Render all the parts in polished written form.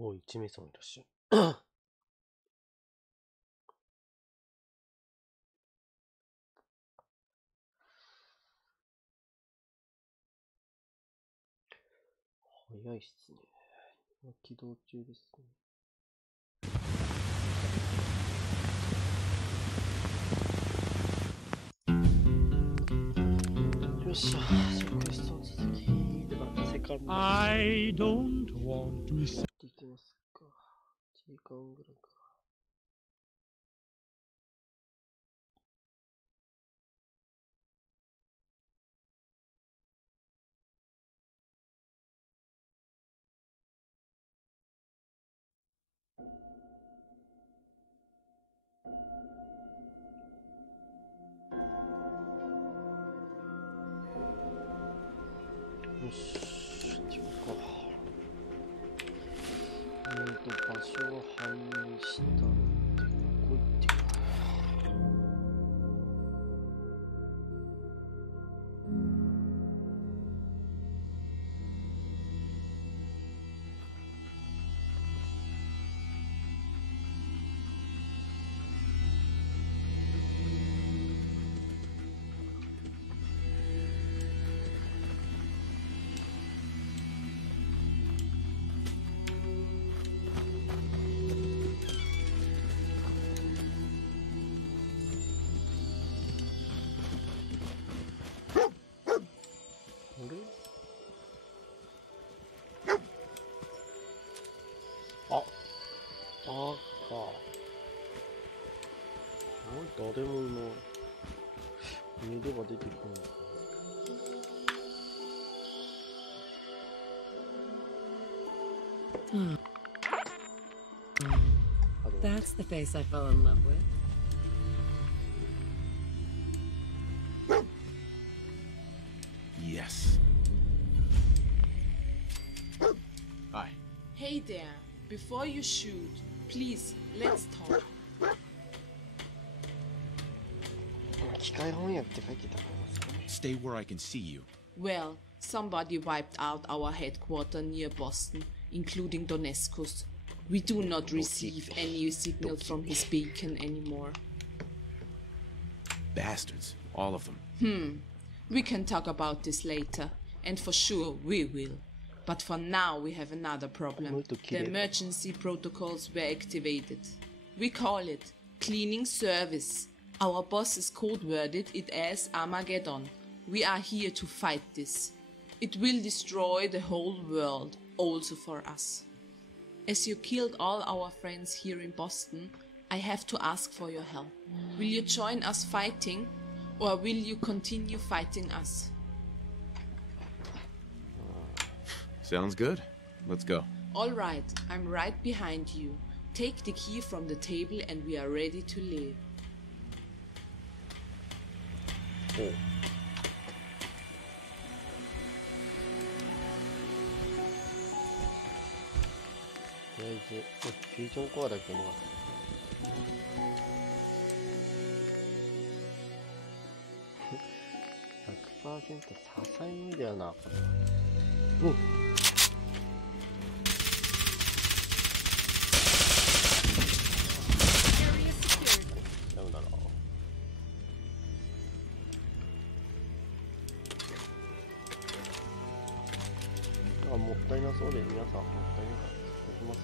おい、1名様いらっしゃい。早いっすね。今起動中ですね。よっしゃ、クエストの続きではセカンドI don't want to say やっていきますか。1時間ぐらいか。よし、行こうか。場所を反映したので、ここ行ってくる。誰もいない。目では出てこない。That's the face I fell in love with. yes. Hi. Hey there, before you shoot, please, let's talk. 機械翻訳って書いてたからね。 Stay where I can see you. Well, somebody wiped out our headquarters near Boston, including Donetskos. We do not receive any signals from his beacon anymore. Bastards. All of them. We can talk about this later, and for sure we will. But for now we have another problem. The emergency protocols were activated. We call it cleaning service. Our bosses code-worded it as Armageddon. We are here to fight this. It will destroy the whole world, also for us. As you killed all our friends here in Boston, I have to ask for your help. Will you join us fighting, or will you continue fighting us? Sounds good. Let's go. All right, I'm right behind you. Take the key from the table and we are ready to leave. おう。とりあえず、フュージョンコアだけもらって。100% 支え無理だよな、これ。うん。ダメだな。もったいなそうで皆さんもったいなかったできますね。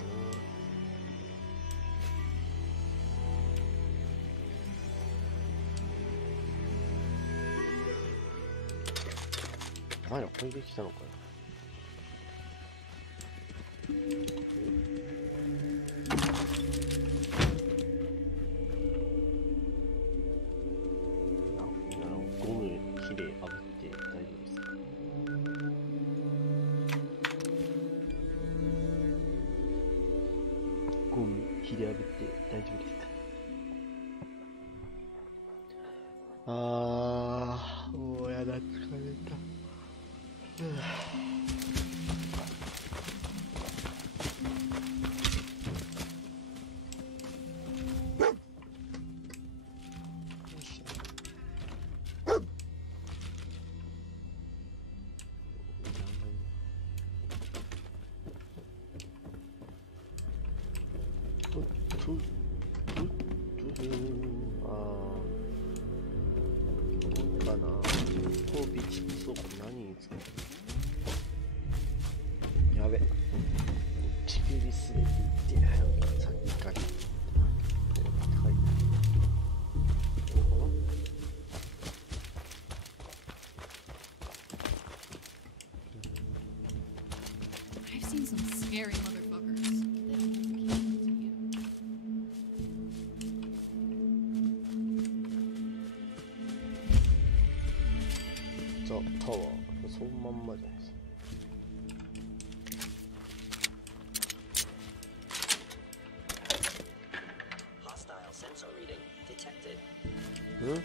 お前らこれできたのかよ。ゴム木で炙って大丈夫ですか？ゴム火で炙って大丈夫ですか？もうやだ、疲れた。すぎて言ってないよ。さっきから言ってなるほど。I've seen some scary motherfuckers. They don't have to keep them to you. ザ・タワー、そのまんまじゃないですか。Hostile sensor reading detected. うん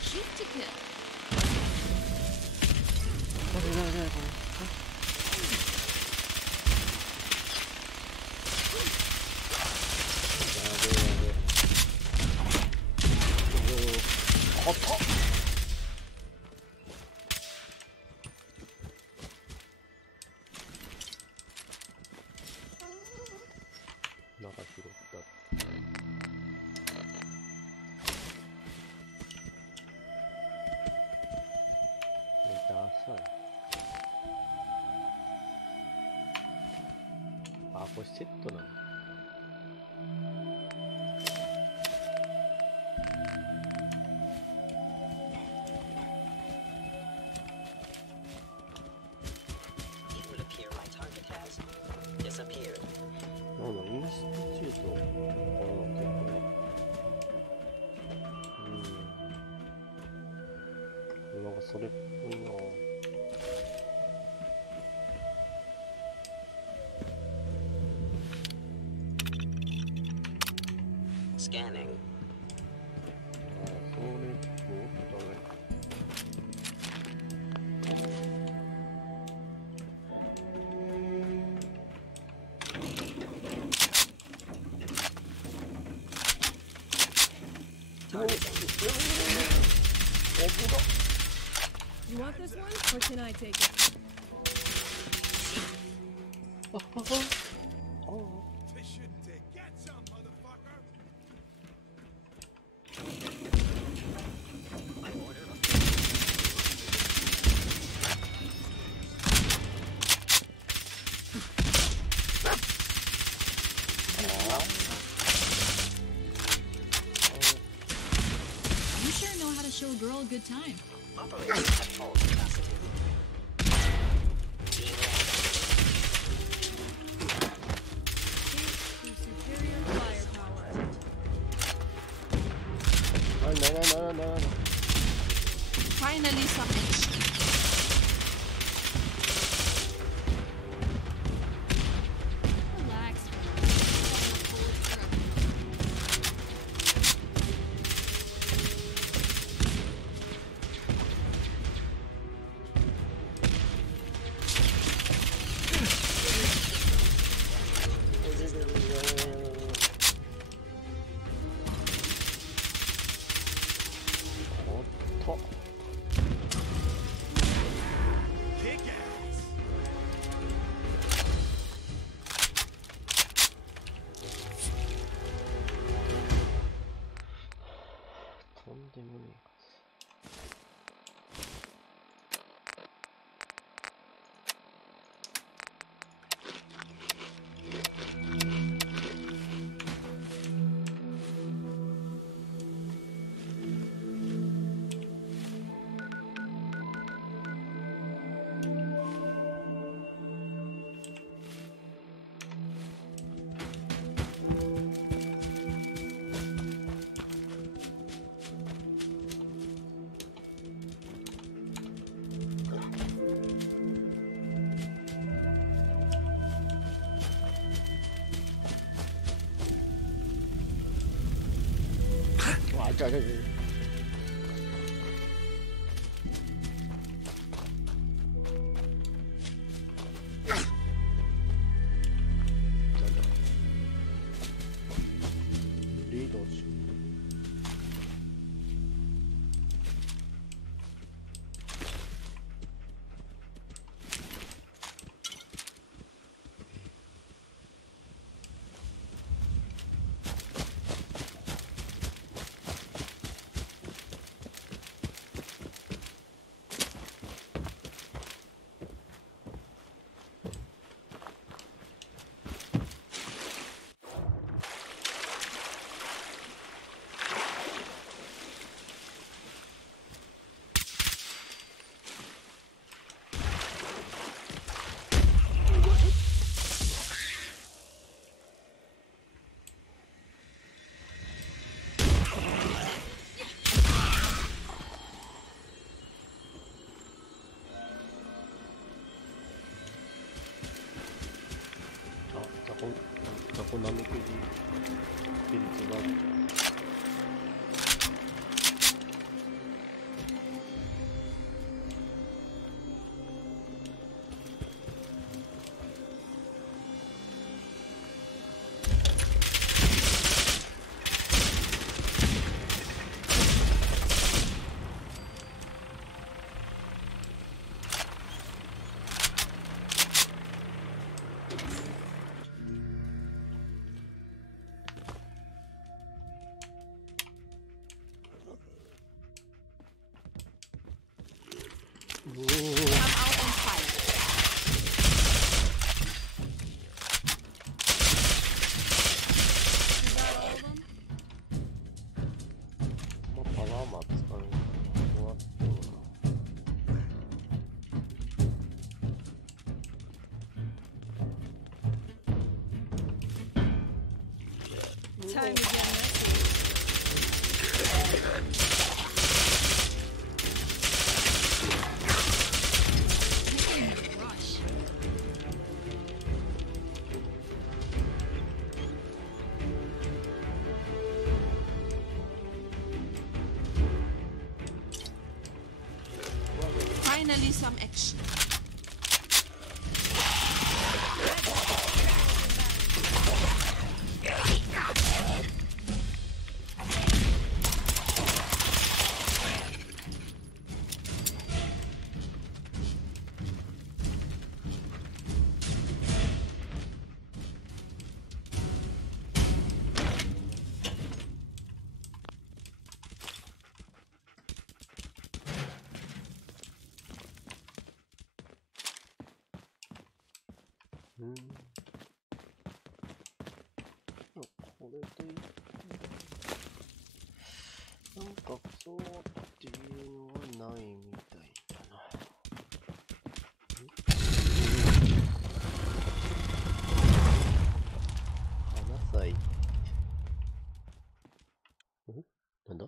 Shoot to kill. 中拾った。ダサい。あ、これセットなんだ。It would appear my target has disappeared. なんだ、インスティチュート。この結構。なんかそれっぽいな。Scanning. あ、それっぽいだね。You want this one, or can I take it? My order of You sure know how to show a girl a good time. operating at full capacity. Being Through superior firepower. あ、な。 Finally some action. Relax. Kick-ass! とんでもねえ。わ、じゃ。リードしよう。とナメクジ比率がある。Come out and fight. Is that all of them? まあ、パワーマン使うのかな。終わってもな。Time to get messy. Rush. Finally, some action.これでいいなんかそうっていうのはないみたいだな。花咲いなんだ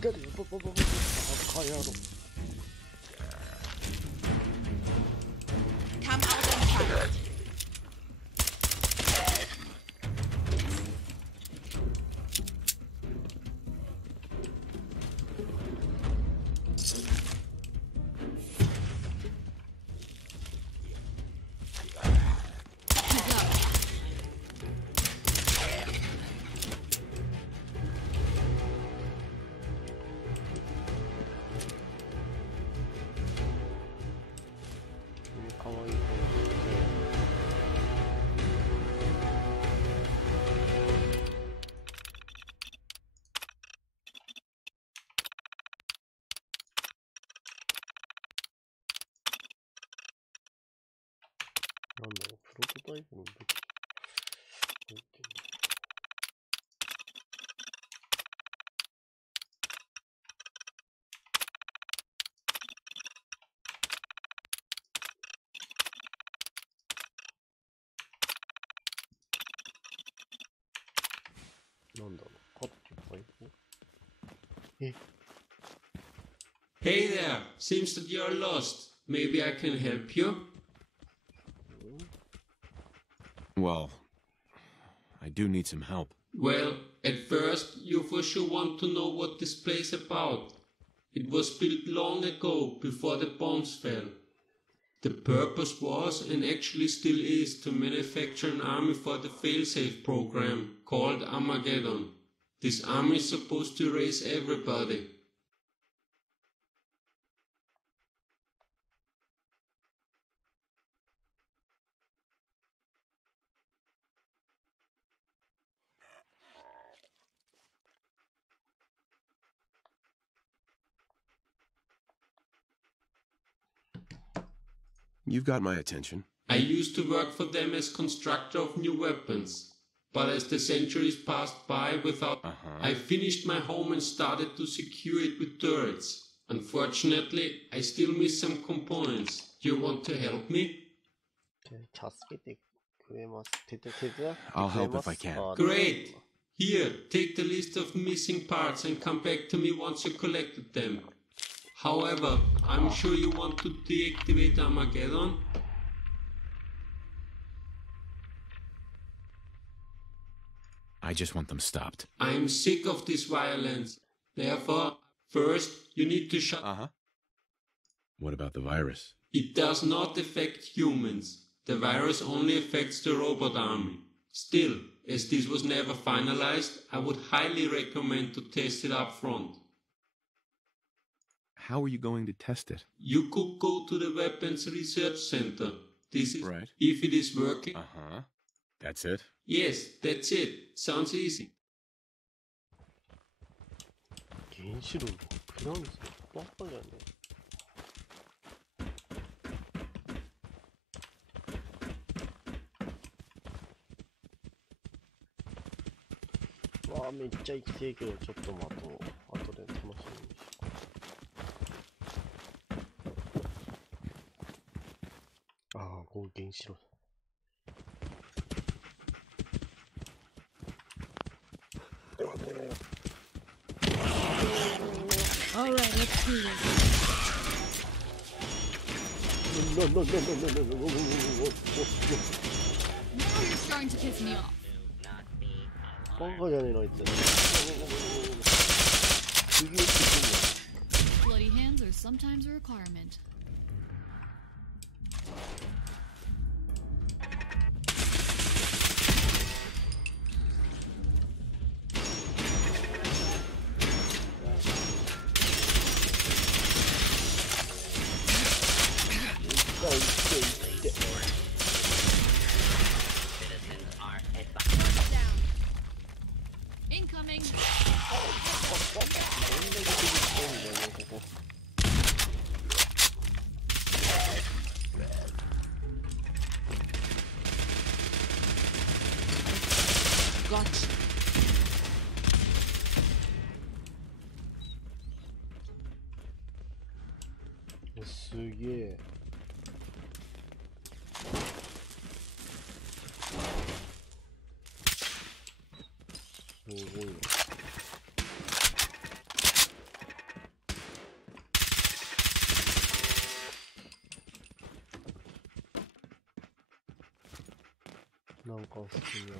誰よ、バカ野郎。Come out and fight.なんだろう、プロトタイプの武器。なんだろう、カッチパイプHey there, seems that you're lost. Maybe I can help you? Well, I do need some help. Well, at first, you for sure want to know what this place is about. It was built long ago, before the bombs fell. The purpose was, and actually still is, to manufacture an army for the failsafe program, called Armageddon. This army is supposed to erase everybody. You've got my attention. I used to work for them as constructor of new weapons. But as the centuries passed by without... I finished my home and started to secure it with turrets. Unfortunately, I still miss some components. Do you want to help me? I'll help if I can. Great! Here, take the list of missing parts and come back to me once you collected them. However, I'm sure you want to deactivate Armageddon? I just want them stopped. I'm sick of this violence. Therefore, first, you need to shut... What about the virus? It does not affect humans. The virus only affects the robot army. Still, as this was never finalized, I would highly recommend to test it up front. How are you going to test it? You could go to the Weapons Research Center. This is... Right. If it is working... That's it? Yes, that's it. Sounds easy. 原子炉フランスバカじゃねわあめっちゃ生きてるけどちょっと待とう後で楽しみにしよう。ああこう原子炉だ。All right, let's do this. No. Now you're starting to piss me off. バカじゃねえのあいつ。次打ってくんの。 Bloody hands are sometimes a requirement. Incoming. Gotcha. すげえ。すごいな。なんか好きな。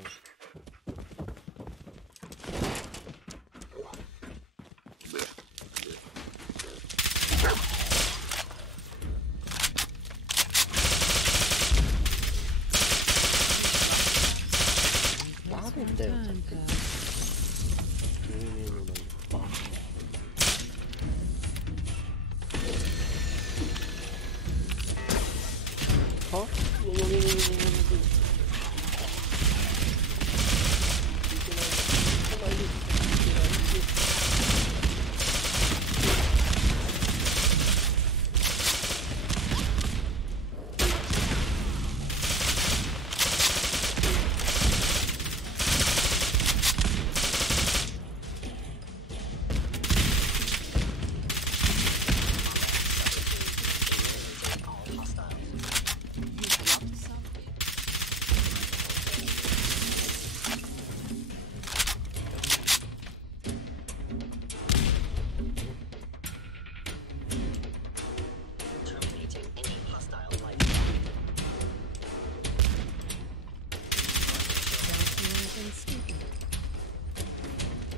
だよ、ちゃんと。有名のないバカ。は？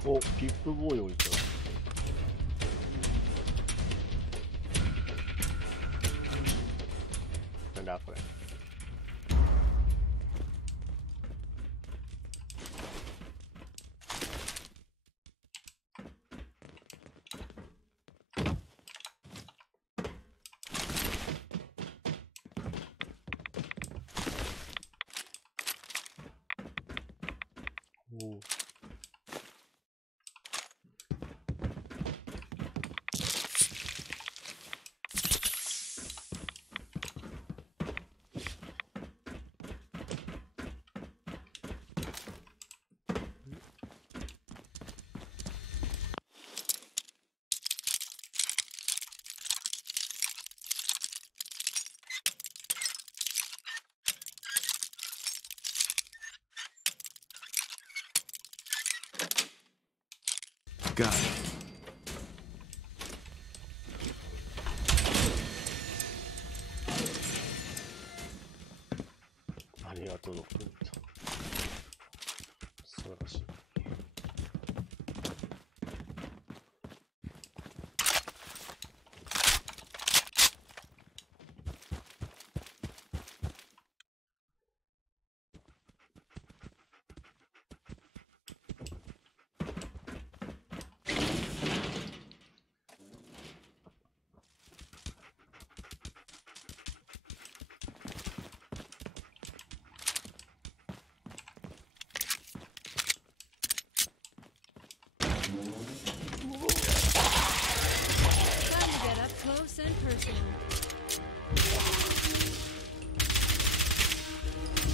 お、ピップボーイ置いた。なんだこれ。おう。Got it. ありがとう、6分。素晴らしい。Time to get up close and personal.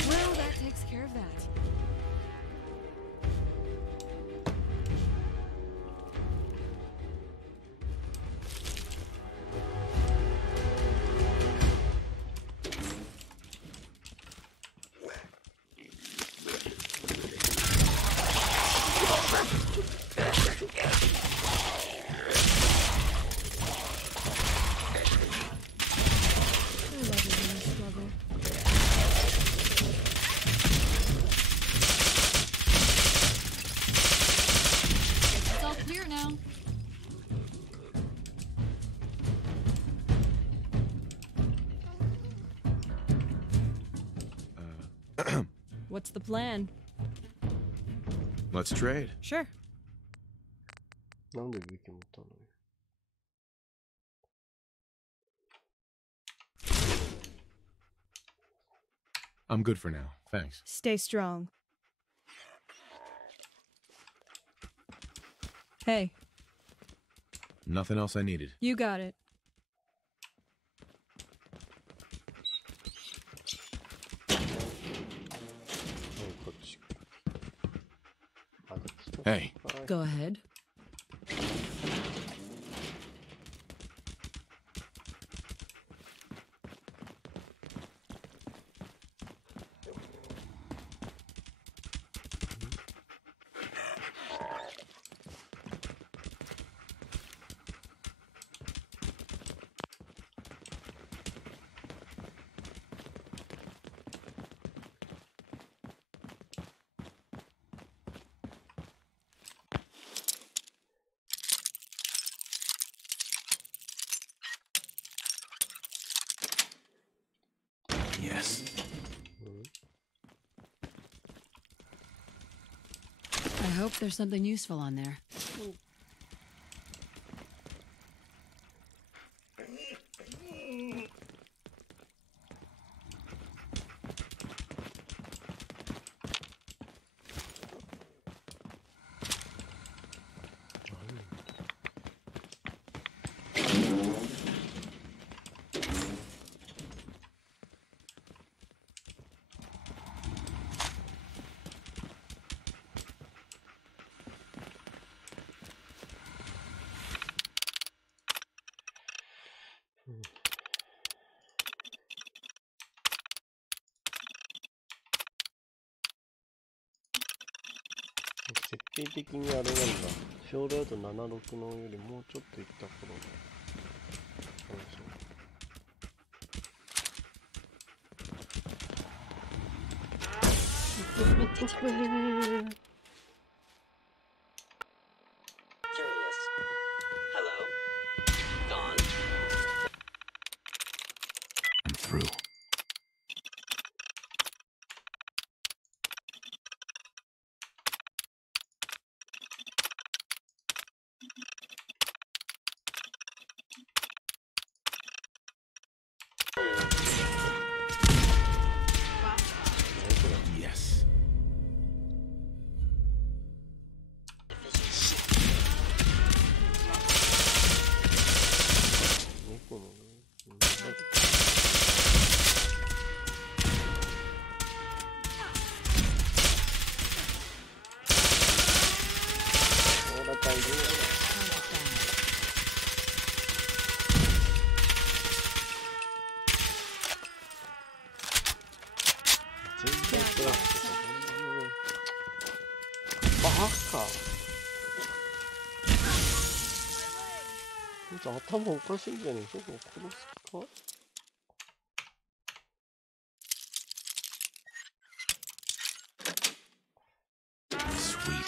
Well, that takes care of that. I love it when you struggle. It's all clear now. What's the plan? Let's trade. Sure. なんで武器持ったのよ。I'm good for now. Thanks. Stay strong. Hey, Nothing else I needed. you got it. こっち。あ、来た。 Hey. はい Go ahead. Yes. I hope there's something useful on there.設定的にあれなんだ。フォールアウト76のよりもうちょっといった頃の話。Curious. Hello. Gone. I'm through. Yes. いつ頭おかしいんじゃねえ、そう殺すか。Sweet.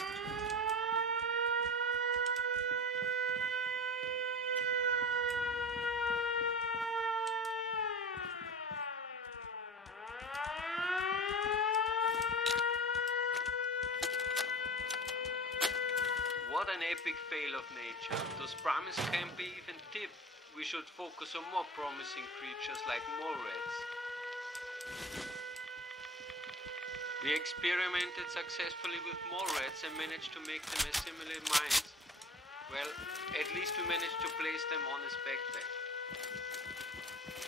What an epic fail of nature. Those promise can't be even tipped. We should focus on more promising creatures like mole rats. We experimented successfully with mole rats and managed to make them assimilate minds. Well, at least we managed to place them on his backpack.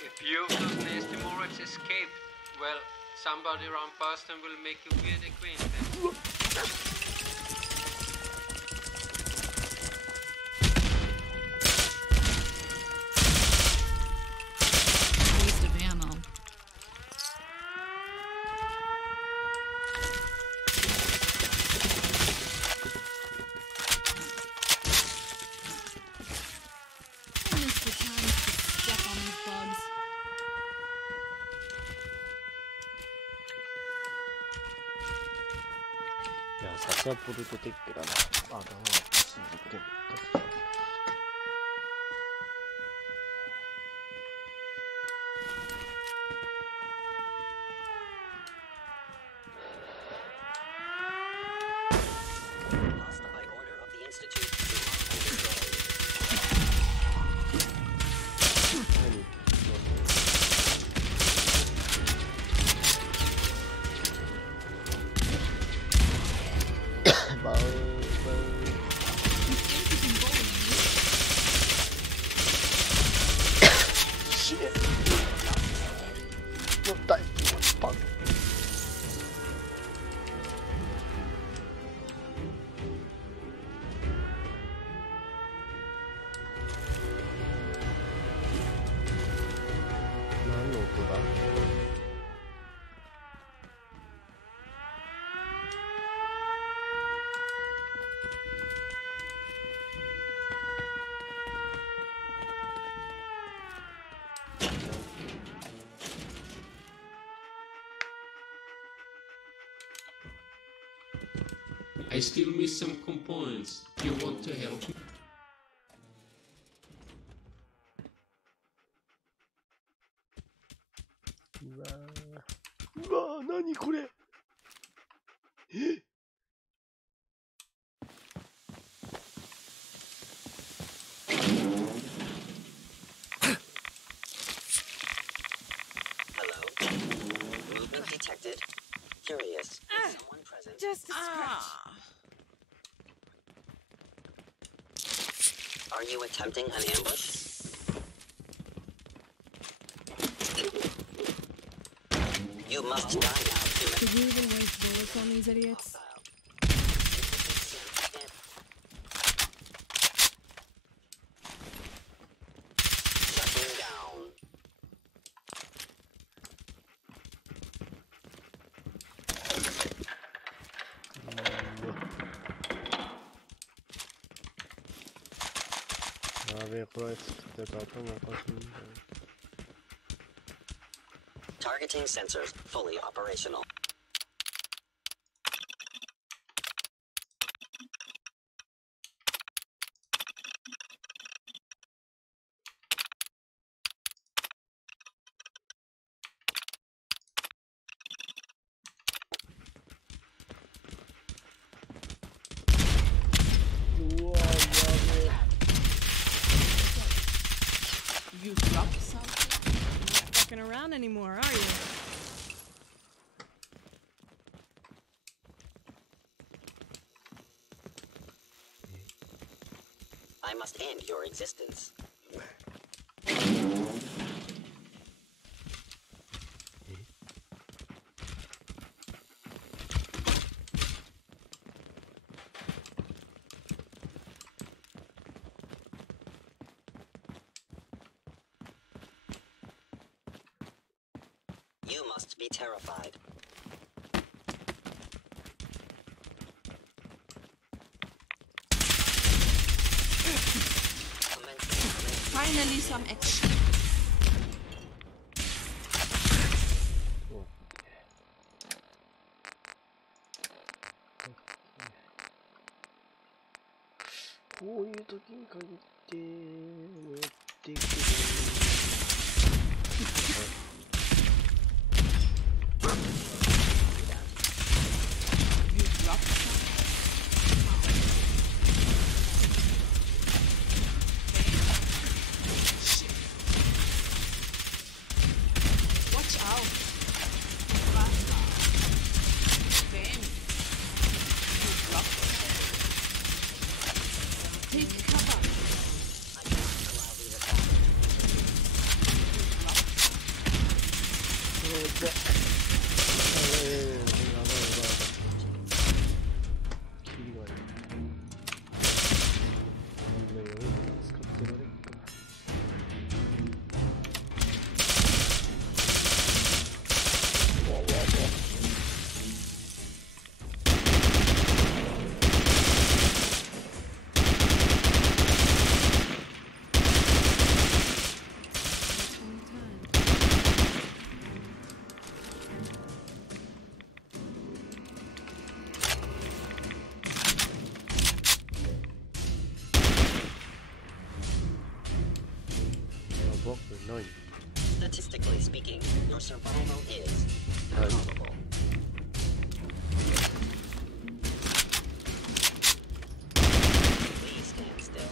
A few of those nasty mole rats escaped. Well, somebody run past them will make a weird acquaintance. Waste of ammo. I miss the times to step on these bugs. いや、さすがポルトテックだな。あ、だな。続けるか。Lost by order of the Institute. バウバウ。死ね。もったい。パン。何の音だ。I still miss some components. You want to help me? うわー、うわー、何これ。え。Hello. Movement detected. Curious. Is someone present? Just a scratch. Are you attempting an ambush? You must die now, human. Did you even waste bullets on these idiots? Shutting down. やべえ、これ作ってた頭おかしいんだよ。 Targeting sensors fully operational. You dropped something? You're not fucking around anymore, are you? I must end your existence. You must be terrified. Commence Finally some action. こういう時に限って持っていくぞ。You dropped some. Shit. Watch out. Bastard. Damn. You dropped some. Take cover. I cannot allow these attacks. キリがいい。こんな弱いの使ってられるか。わわわ。ない。 Statistically speaking, your survival is probable. Please stand still.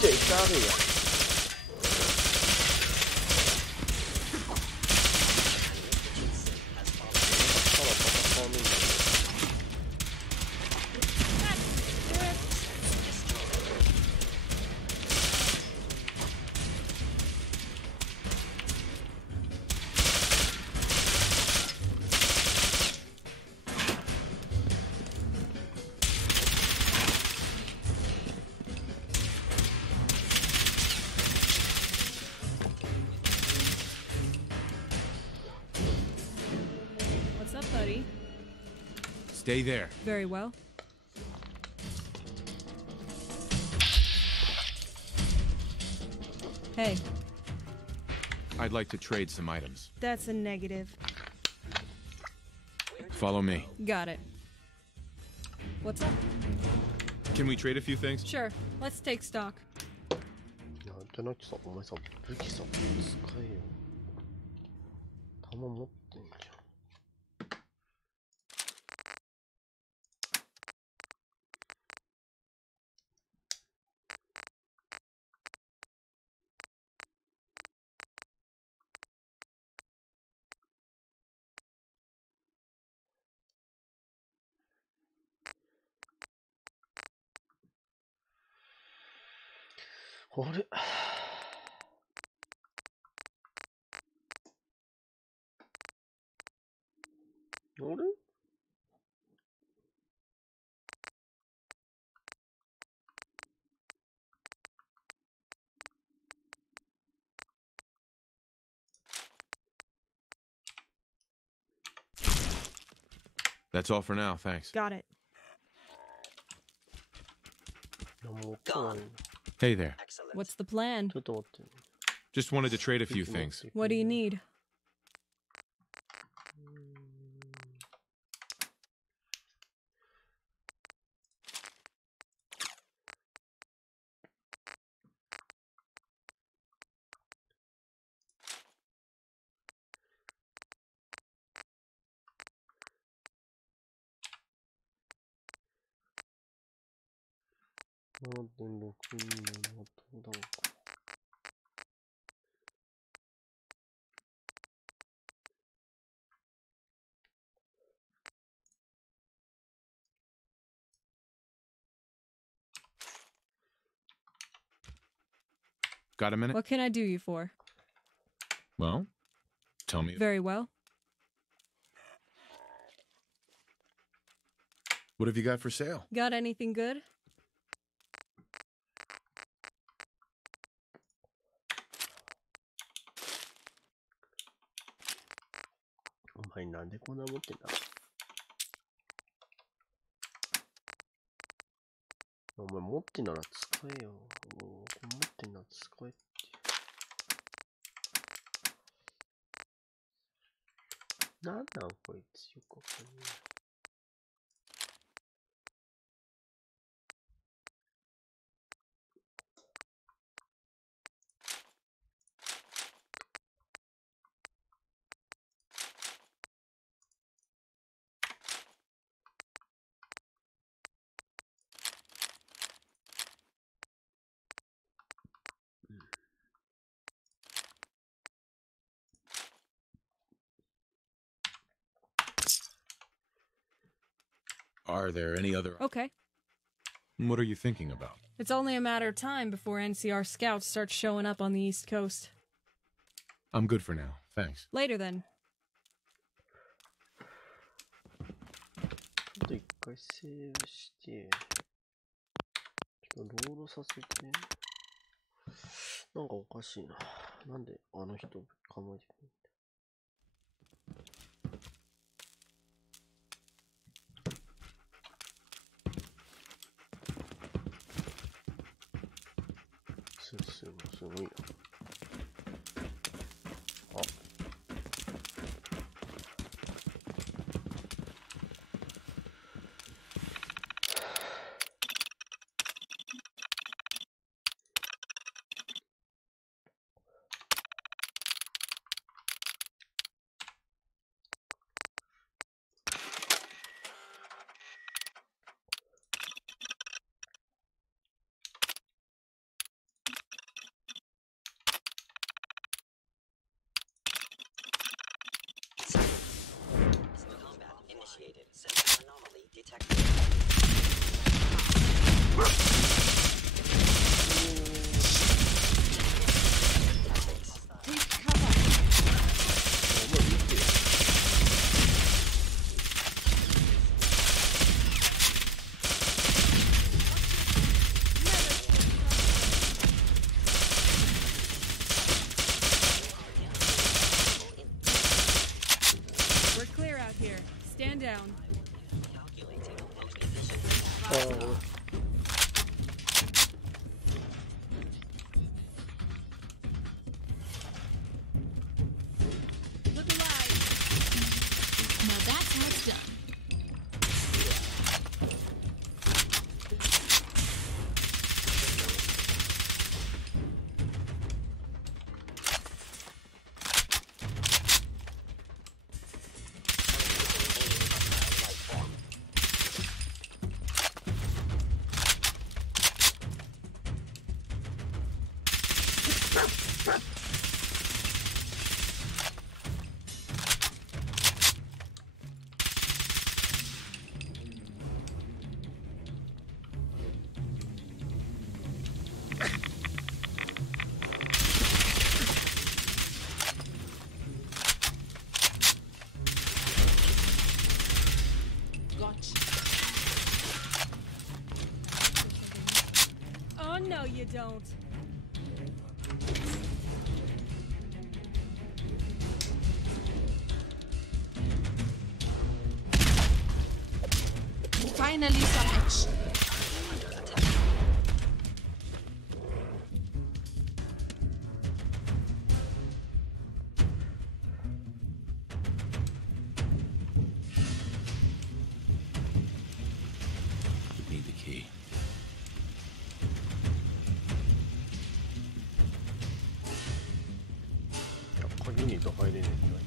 じゃあ、いかるや。What's up, buddy? Stay there. Very well. Hey, I'd like to trade some items. that's a negative. Follow me. Got it. What's up? Can we trade a few things? Sure, let's take stock. なんじゃなくてさ、お前さ、武器さ、使えよ。弾持ってんじゃん。あれあれ That's all for now, thanks. Got it. 何も持ってない。 Hey there. Excellent. What's the plan? ちょっと待って。 Just wanted to trade a few things. What do you need? .627 灯弾か。Got a minute? What can I do you for? Well, tell me. Very well. What have you got for sale? Got anything good? 前なんでこんな持ってんだ。お前持ってんなら使えよ。もう持ってんなら使えって。なんなんこいつよくわかんない。Are there any other... Okay. What are you thinking about? It's only a matter of time before NCR scouts start showing up on the East Coast. I'm good for now. Thanks. Later then. ちょっと一回セーブして、ちょっとロードさせて。なんかおかしいな。なんであの人構えてくるんだ。すごいな。あ。No, you don't. Finally, some action. You need the key. 鍵にと入れねえんだ。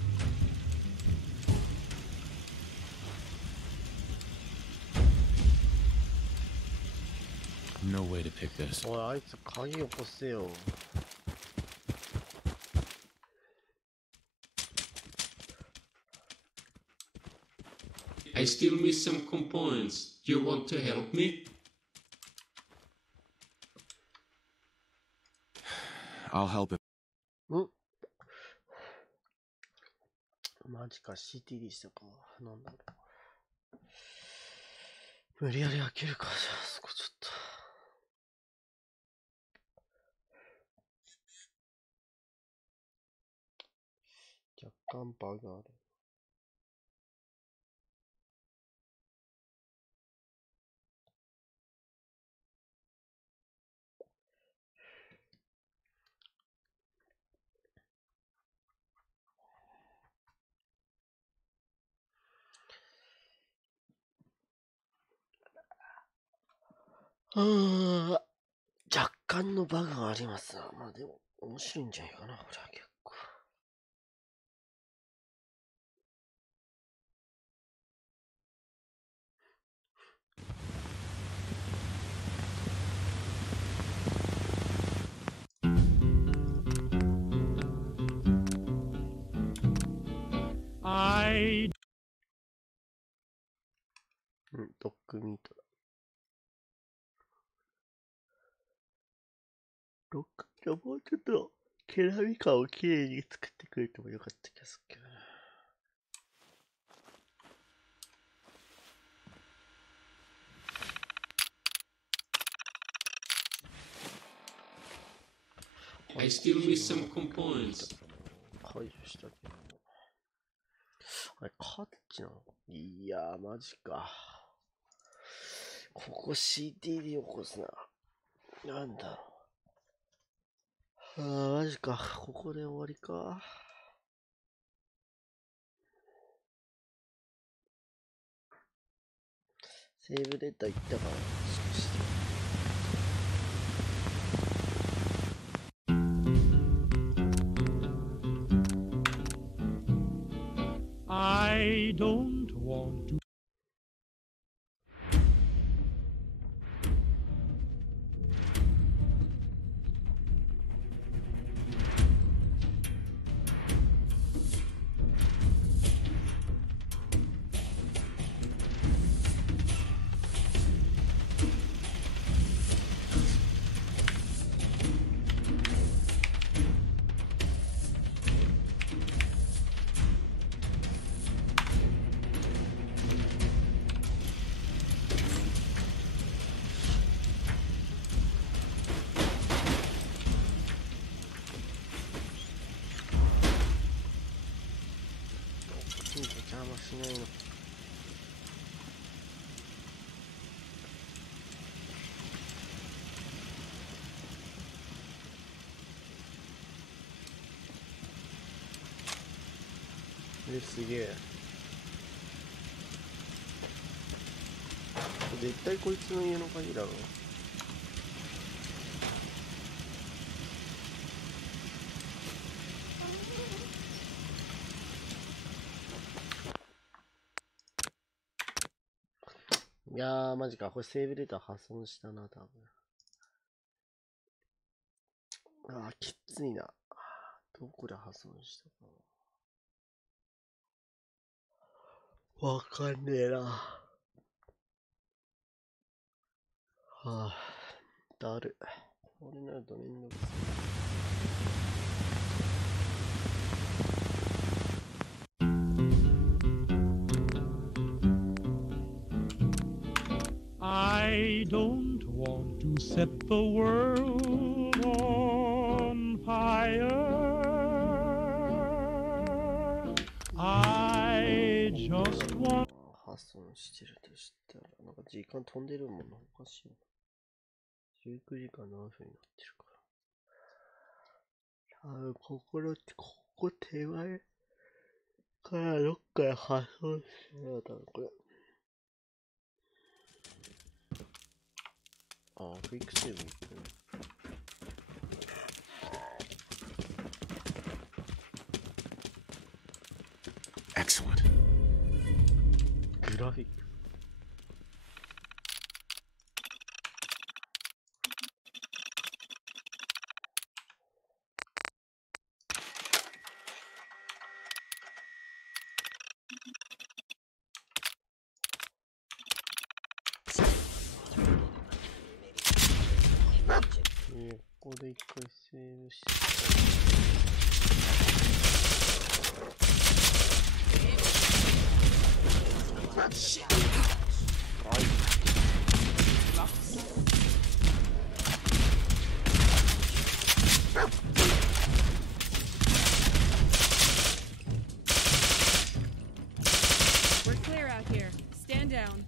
No way to pick this. おい、あいつ鍵起こせよ。I still miss some components. Do you want to help me? I'll help it. ん？マジか、CTD したか。なんだろう。無理やり開けるか、じゃあ、そこちょっと。若干バグある。若干のバグがありますが、まあでも面白いんじゃないかな、これは結構。ドッグミートだ。ドッグじゃもうちょっと毛並み感をきれいに作ってくれてもよかった気がするけどな。I still miss some components. 解除したけど。あれ、カッチなの？いやー、マジか。ここ CTD 起こすな。なんだろう。マジか。ここで終わりか。セーブデータいったかな、もしかして。I don't want to.邪魔しないの。すげえ。絶対こいつの家の鍵だろ。いやー、マジか。これセーブデータ破損したな、多分。あー、きついな。どこで破損したかな。わかんねえな。はぁ、だる。これになるとめんどくさい。I don't want to set the world on fire. I just want. 破損してるとしたら、なんか時間飛んでるもんな。おかしいな。19時間何分になってるから。多分ここ手前からどっかで破損してるよ、多分これ。ああ、クイックセーブいくね。Excellent. グラフィック。ここで一回セーブして。はい。We're clear out here. Stand down.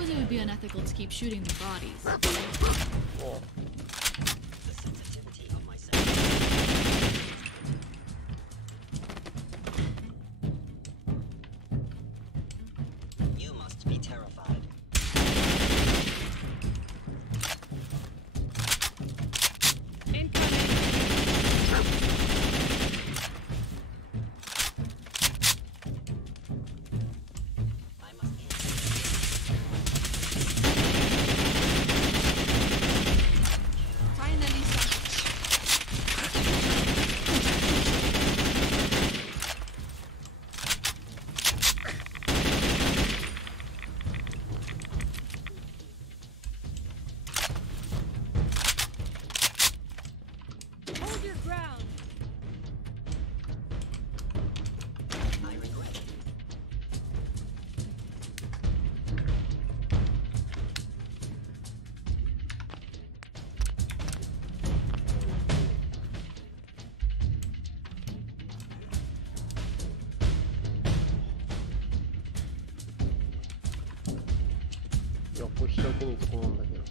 It would be unethical to keep shooting the bodies. The sensitivity of my You must be terrified. I must Finally, Hold your ground. I regret it. いや、これ開けねえとこなんだけど。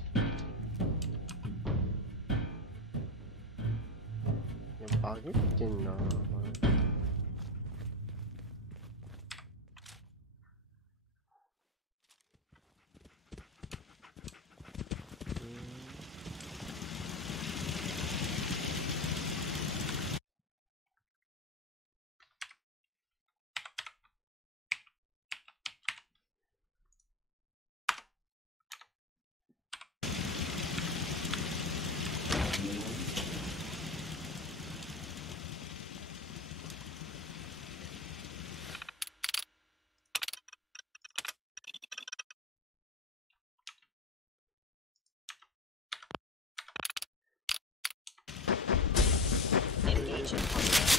いや、バグってんな。Engage in combat.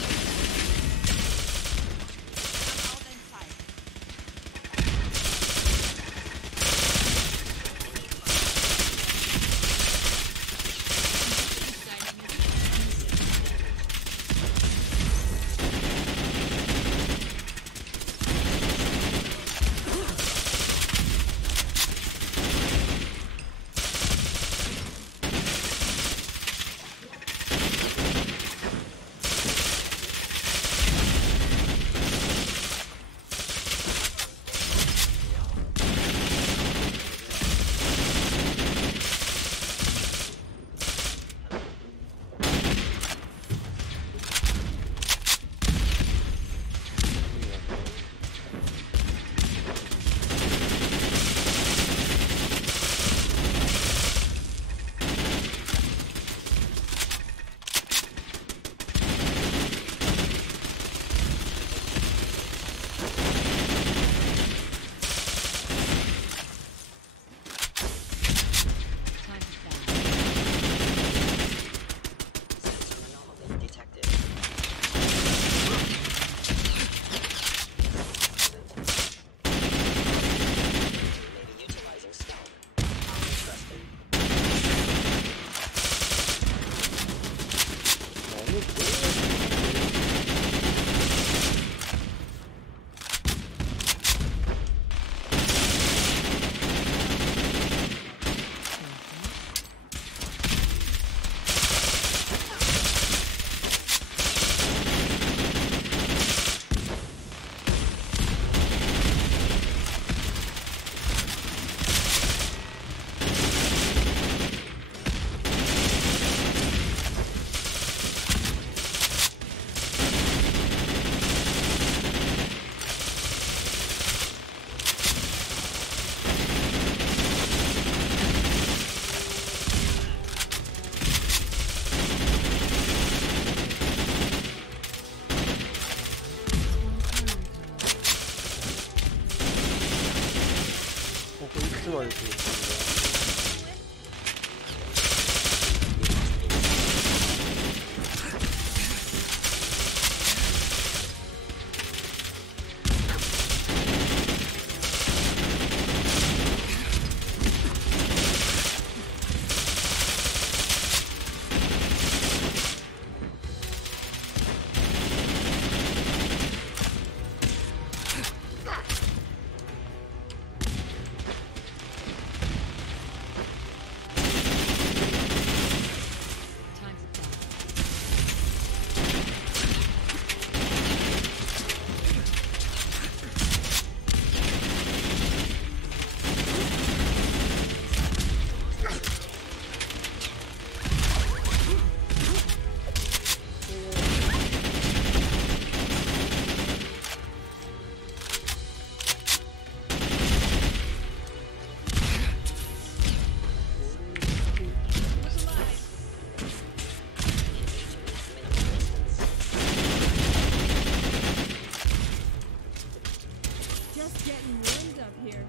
Just getting warmed up here.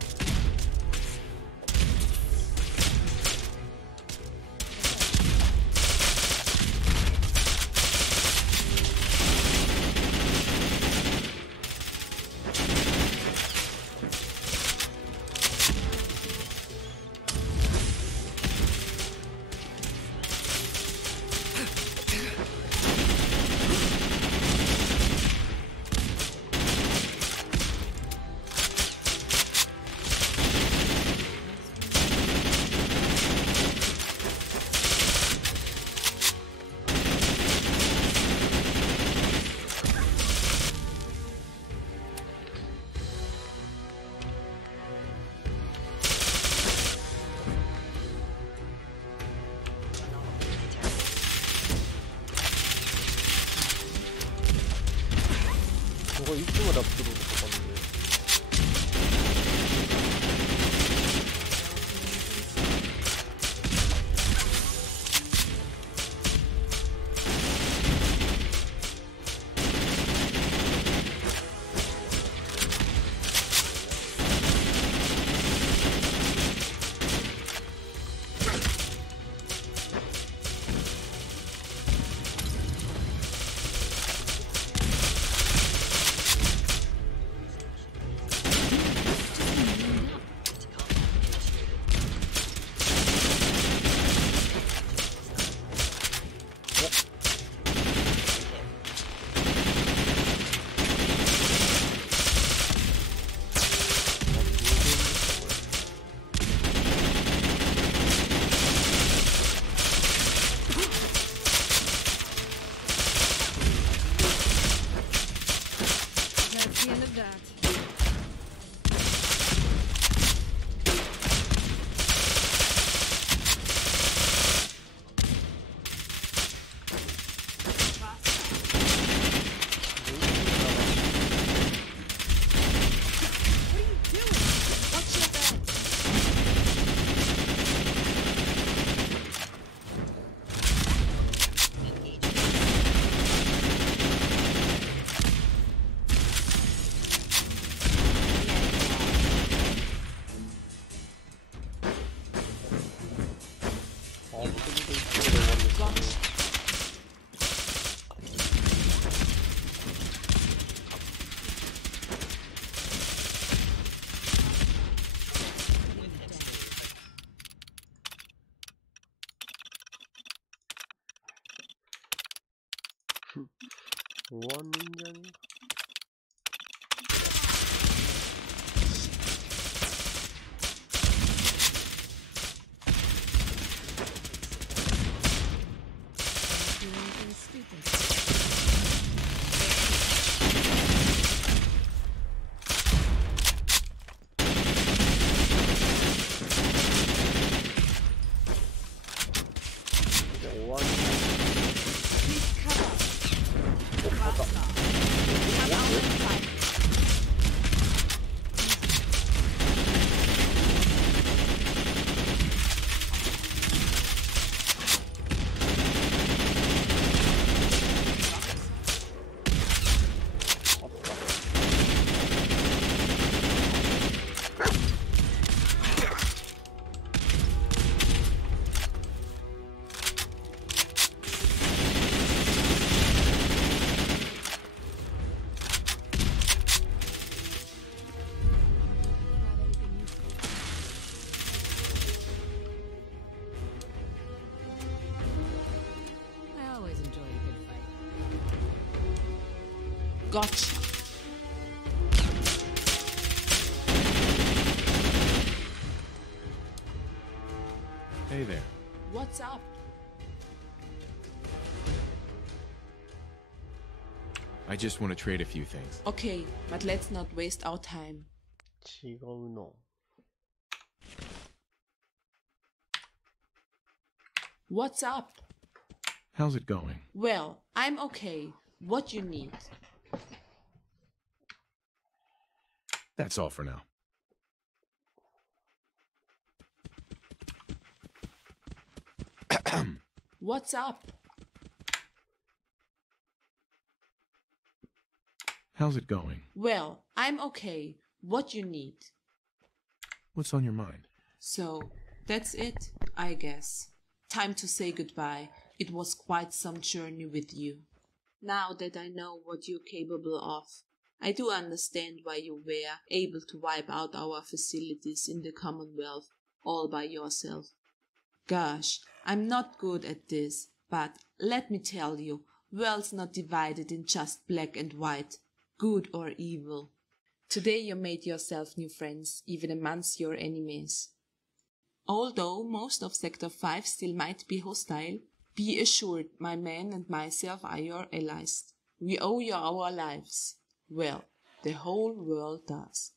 이거 이 층을 앞으로 들어갔는데. That's the end of that. 뭐 하는 냐 Gotcha. Hey there. What's up? I just want to trade a few things. Okay, but let's not waste our time. 違うの。What's up? How's it going? Well, I'm okay. What you need? That's all for now. What's up? How's it going? Well, I'm okay. what you need. What's on your mind? So, that's it, I guess. Time to say goodbye. It was quite some journey with you. Now that I know what you're capable of, I do understand why you were able to wipe out our facilities in the Commonwealth all by yourself. Gosh, I'm not good at this, but let me tell you, world's not divided in just black and white, good or evil. Today you made yourself new friends, even amongst your enemies. Although most of Sector 5 still might be hostile, be assured my men and myself are your allies. We owe you our lives. Well, the whole world does.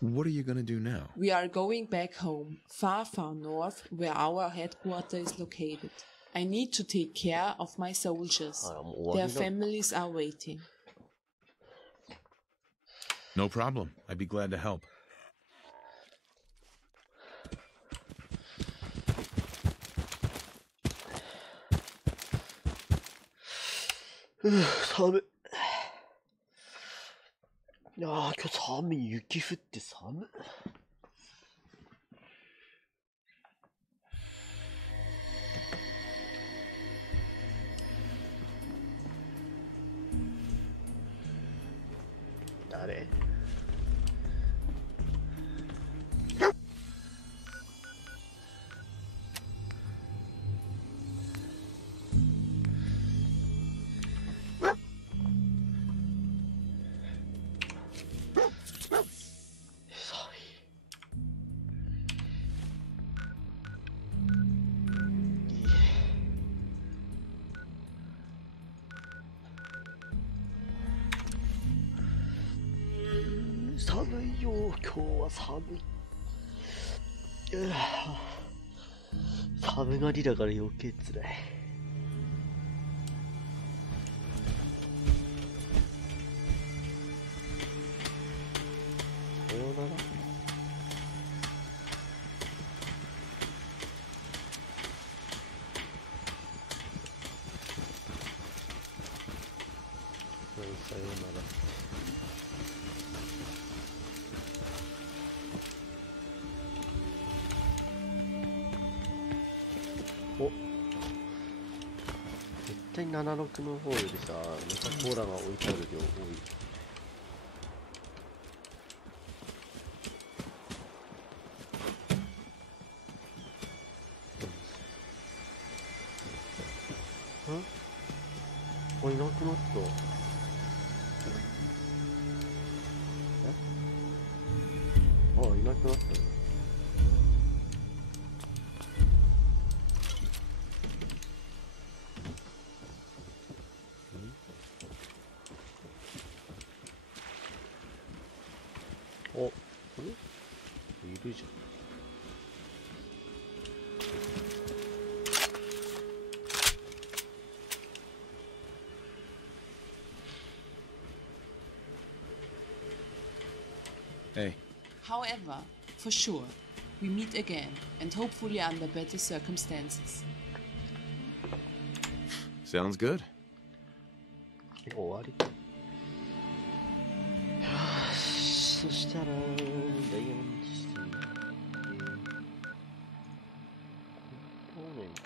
What are you gonna do now? We are going back home, far, far north, where our headquarters is located. I need to take care of my soldiers. Their families are waiting. No problem. I'd be glad to help. いやー、今日寒い。雪降って寒い。誰？寒いよ、今日は寒い。寒がりだから余計つらい。さようなら。さようなら。お、絶対76の方よりさ、メタコーラが置いてある量多い。あ、いなくなった。いなくなったね。お、あれ？いるじゃん。Hey. However, for sure, we meet again, and hopefully under better circumstances. Sounds good. 終わり。そしたらダイヤモンドシティコンポーネント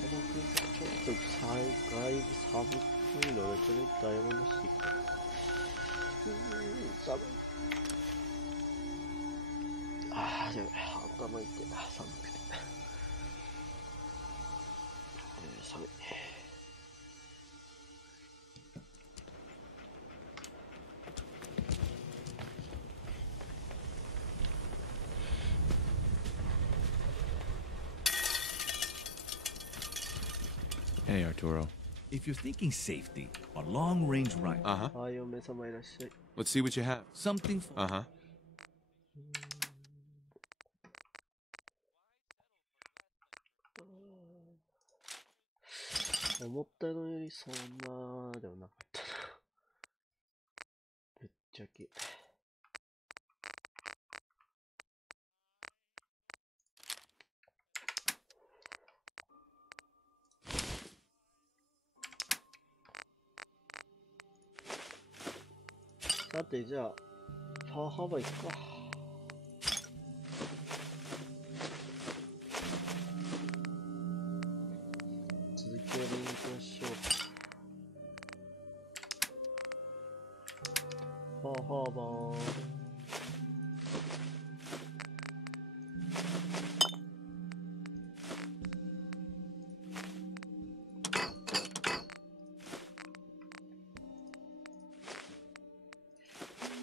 この空間ちょっと外部寒いので、とりあえずダイヤモンドシティ行こう。寒い。ああ、でも頭痛い。寒くて。寒い。Hey, Arturo. If you're thinking safety, a long-range rifle. Uh-huh. はい、嫁様いらっしゃい。 Let's see what you have. Something for... Uh-huh. 思ったのよりそんなでもなかったな。ぶっちゃけ。さて、じゃあ、パワーハーバー行くか。続きを見に行きましょう。パワーハーバー。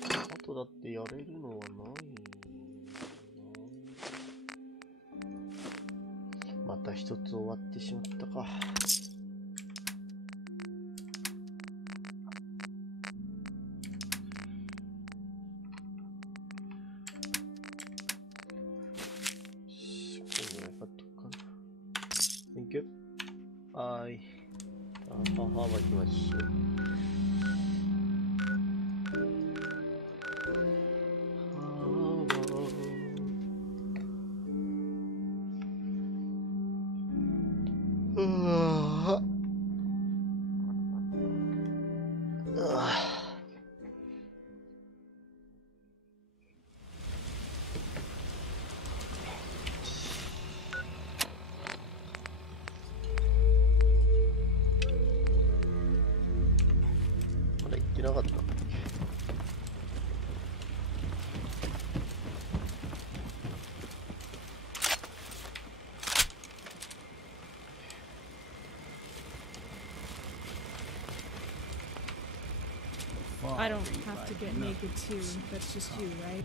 あとだってやれるのはないな。また一つ終わってしまったか。こんぐらい買っとくかな。Thank you。はい。パワーハーバー行きましょう。ハーバーまだ行ってなかった。I don't have to get naked too. That's just you, right?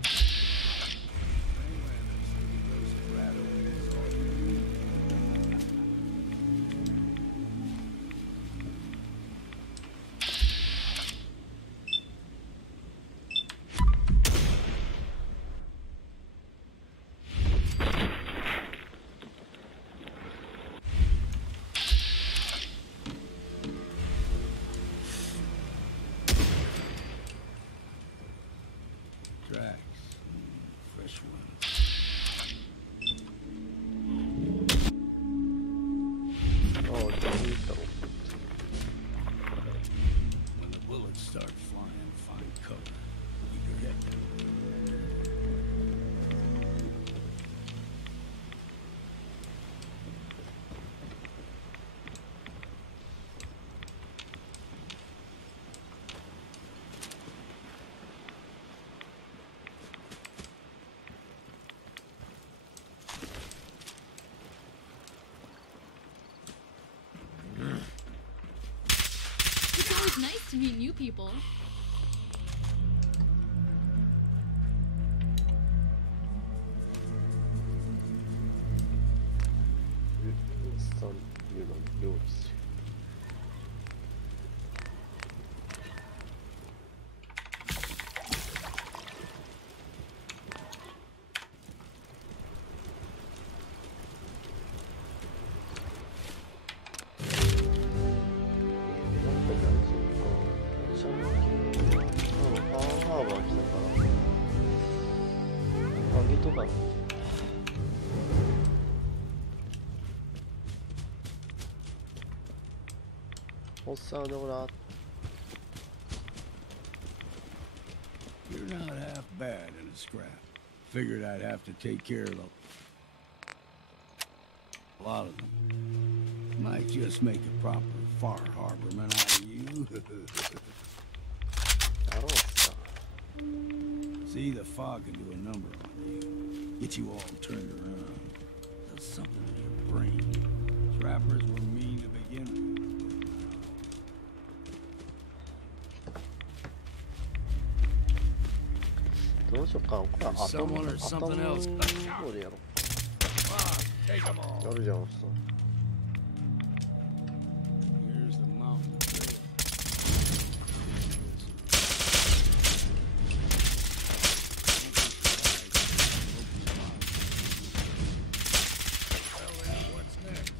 It's always nice to meet new people. You're not half bad in a scrap. Figured I'd have to take care of a lot of them. Might just make a proper far harborman out of you. See, the fog can do a number on you. Get you all turned around. Does something in your brain. Trappers were mean to begin with. Someone or something else. Take them all. Here's the mountain trail. What's next?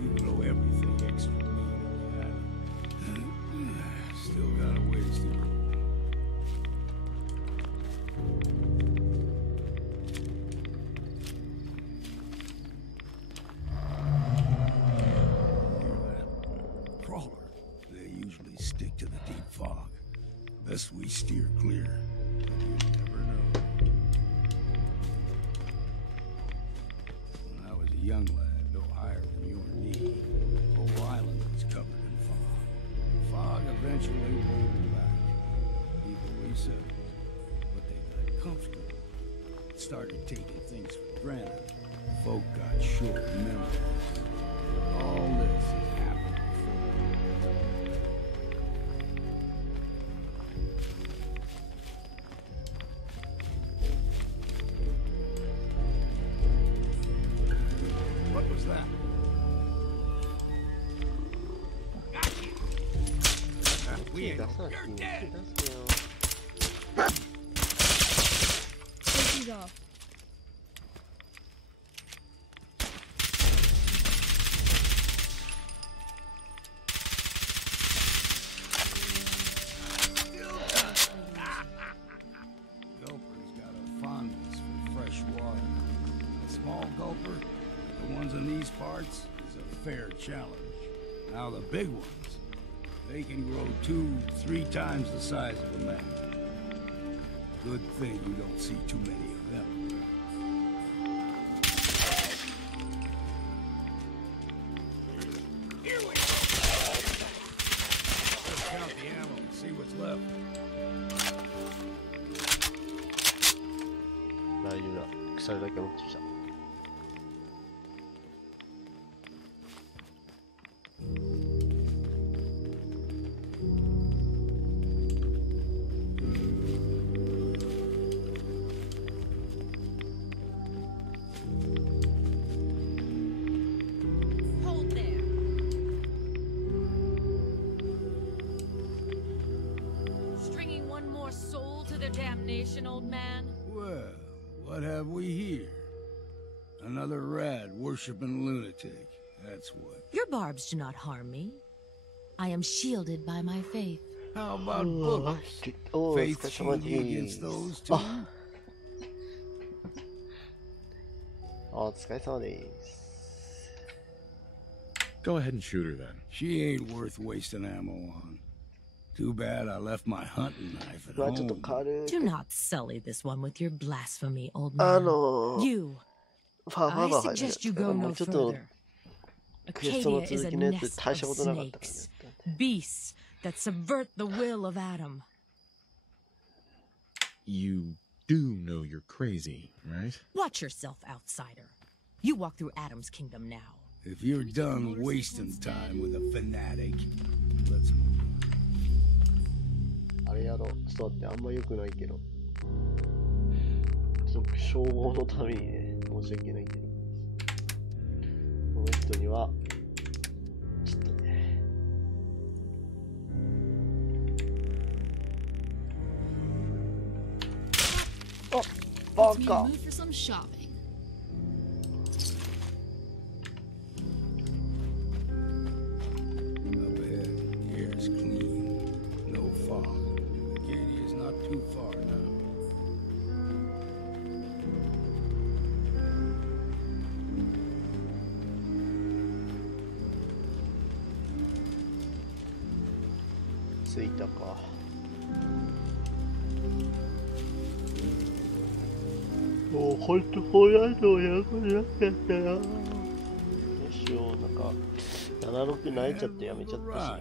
You know everything extra me. Still got a ways to go. Crawler. They usually stick to the deep fog. Best we steer clear. You never know. When I was a young lad, no higher than your knee, the whole island was covered in fog. Fog eventually rolled back. People resettled, but they got comfortable. Started taking things for granted. Folk got short memories. All this has happened before. What was that? 手出さなくていいの。手出せよ。Safety's off. Gulper's got a fondness for fresh water. A small gulper, the ones in these parts, is a fair challenge. Now the big ones, they can grow 2-3 times the size of a man. Good thing you don't see too many of them. Here we go. Let's count the ammo and see what's left. 大丈夫だ。鎖だけ持ってきた。Hold there. Stringing one more soul to their damnation, old man? Well, what have we here? Another rad-worshipping lunatic, that's what. Your barbs do not harm me. I am shielded by my faith. How about bullets? Faith shield you against those too? お疲れ様です。 Go ahead and shoot her then. She ain't worth wasting ammo on. Too bad I left my hunting knife at まあちょっと home. 軽 Do く。 not sully this one with your blasphemy, old あ man. の You, ファー I バー入る suggest you から go も no うちょっと further. クエストの Acadia is 続 a きのやつ nest 大 of したことなかったから snakes, ね。 beasts that subvert the will of Adam. You do know you're crazy, right? Watch yourself, outsider. You walk through Adam's kingdom now. If you're done wasting time with a fanatic, let's move. あれやろう。ちょっと待って、あんま良くないけど。ちょっと消防のためにね、申し訳ないけど。この人には、ちょっとね。あ、バ Puts me in カ the mood for some shopping. Up ahead, the air's clean. No fog. Acadia's not too far now.着いたか。もうほんとホラーのやばくなっちゃったな。どうしよう、なんか76泣いちゃってやめちゃったしな。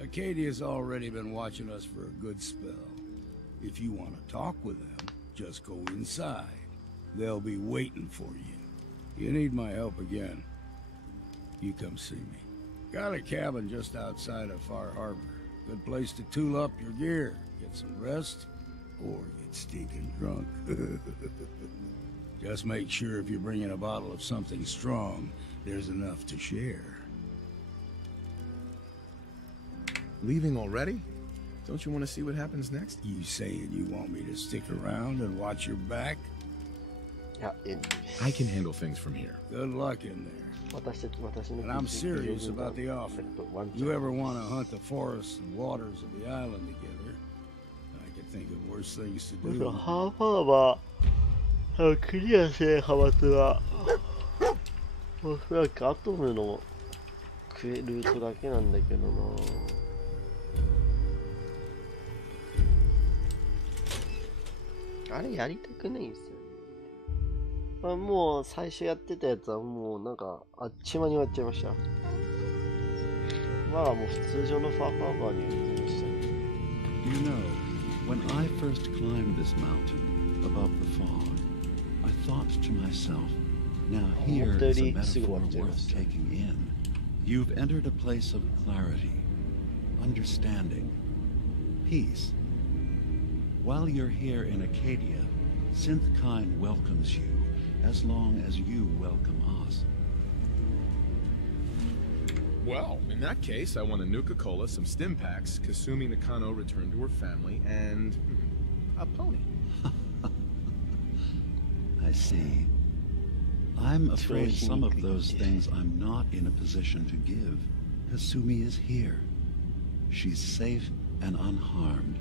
Acadia's already been watching us for a good spell. If you want to talk with them, just go inside. They'll be waiting for you. You need my help again, you come see me. Got a cabin just outside of Far Harbor. Good place to tool up your gear, get some rest, or get stinking drunk. Just make sure if you're bringing a bottle of something strong, there's enough to share. Leaving already? Don't you want to see what happens next? You saying you want me to stick around and watch your back? いや、いいです。 I can handle things from here. Good luck in there. 私の And I'm serious about the offer. You ever want to hunt the forests and waters of the island together? I could think of worse things to だから do. ハーバーはクリアして派閥はおそらくアトムのルートだけなんだけどな。あれやりたくないんですよね。あ、もう最初やってたやつはもうなんかあっちまに終わっちゃいました。まあもう普通上のファーバーに移りました。 You know, when I first climbed this mountain above the fog, I thought to myself, now here is a metaphor worth taking in. You've entered a place of clarity, understanding, peace. While you're here in Acadia, Synthkind welcomes you as long as you welcome us. Well, in that case, I want a Nuka-Cola, some stim packs, Kasumi Nakano returned to her family, and a pony. I see. I'm afraid some of those things I'm not in a position to give. Kasumi is here. She's safe and unharmed,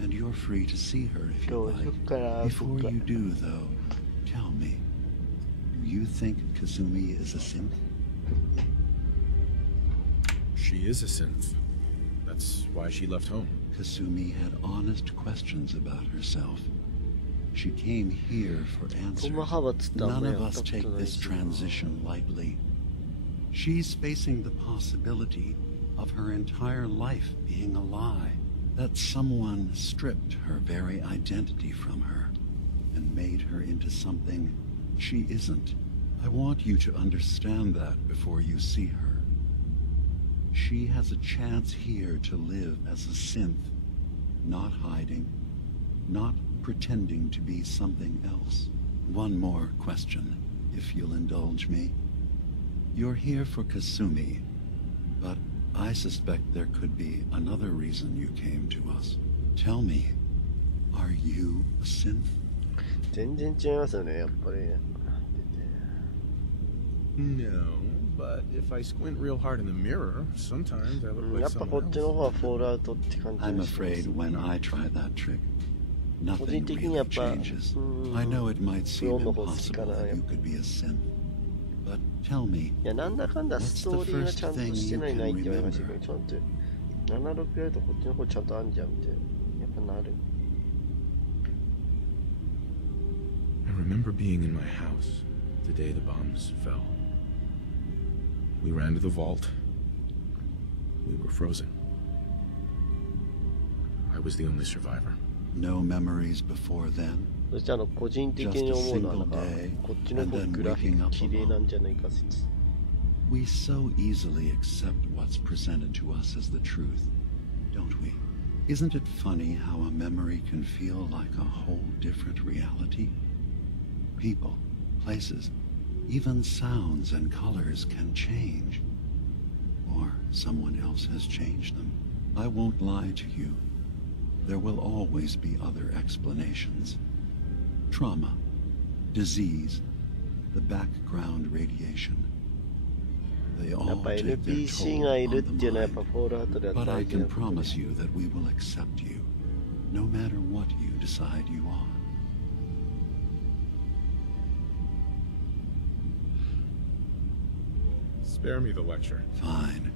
and you're free to see her if you like. Before you do, though, tell me, do you think Kasumi is a synth? She is a synth. That's why she left home. Kasumi had honest questions about herself. She came here for answers. None of us take this transition lightly. She's facing the possibility of her entire life being a lie, that someone stripped her very identity from her and made her into something she isn't. I want you to understand that before you see her. She has a chance here to live as a synth, not hiding, not pretending to be something else. One more question, if you'll indulge me. You're here for Kasumi, but I suspect there could be another reason you came to us. Tell me, are you a synth? 全然違いますよね、やっぱり。No, but if I squint real hard in the mirror, sometimes I look like やっぱこっちの方はフォールアウトって感じ I'm afraid when I try that trick, nothing really changes. I know it might seem impossible that you could be a synth, but tell me, いや、なんだかんだストーリーがちゃんとしてないって言われましたけど、ちょっと76やるとこっちの方ちゃんとあんじゃんってやっぱなる。I remember being in my house the day the bombs fell. We ran to the vault. We were frozen. I was the only survivor. No memories before then? そして個人的に思うのはなんかこっちの方グラフィック綺麗なんじゃないか説。We so easily accept what's presented to us as the truth, don't we? Isn't it funny how a memory can feel like a whole different reality? People, places, even sounds and colors can change. Or someone else has changed them. I won't lie to you. There will always be other explanations. Trauma, disease, the background radiation. They all take their toll on the mind. But I can promise you that we will accept you, no matter what you decide you are. Spare me the lecture. Fine.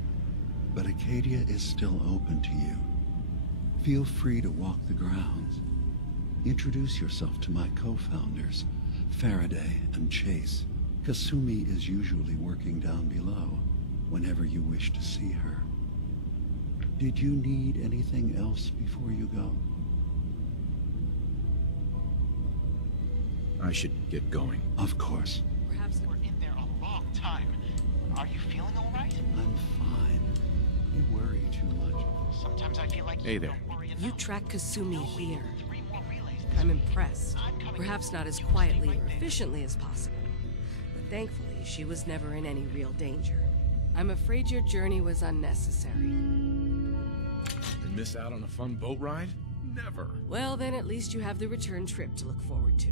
But Acadia is still open to you. Feel free to walk the grounds. Introduce yourself to my co-founders, Faraday and Chase. Kasumi is usually working down below, whenever you wish to see her. Did you need anything else before you go? I should get going. Of course. Perhaps we're in there a long time. Are you feeling all right? I'm fine. You worry too much. Sometimes I feel like hey there. You track Kasumi here. I'm impressed. Perhaps not as quietly or efficiently as possible, but thankfully she was never in any real danger. I'm afraid your journey was unnecessary. And miss out on a fun boat ride? Never. Well, then at least you have the return trip to look forward to.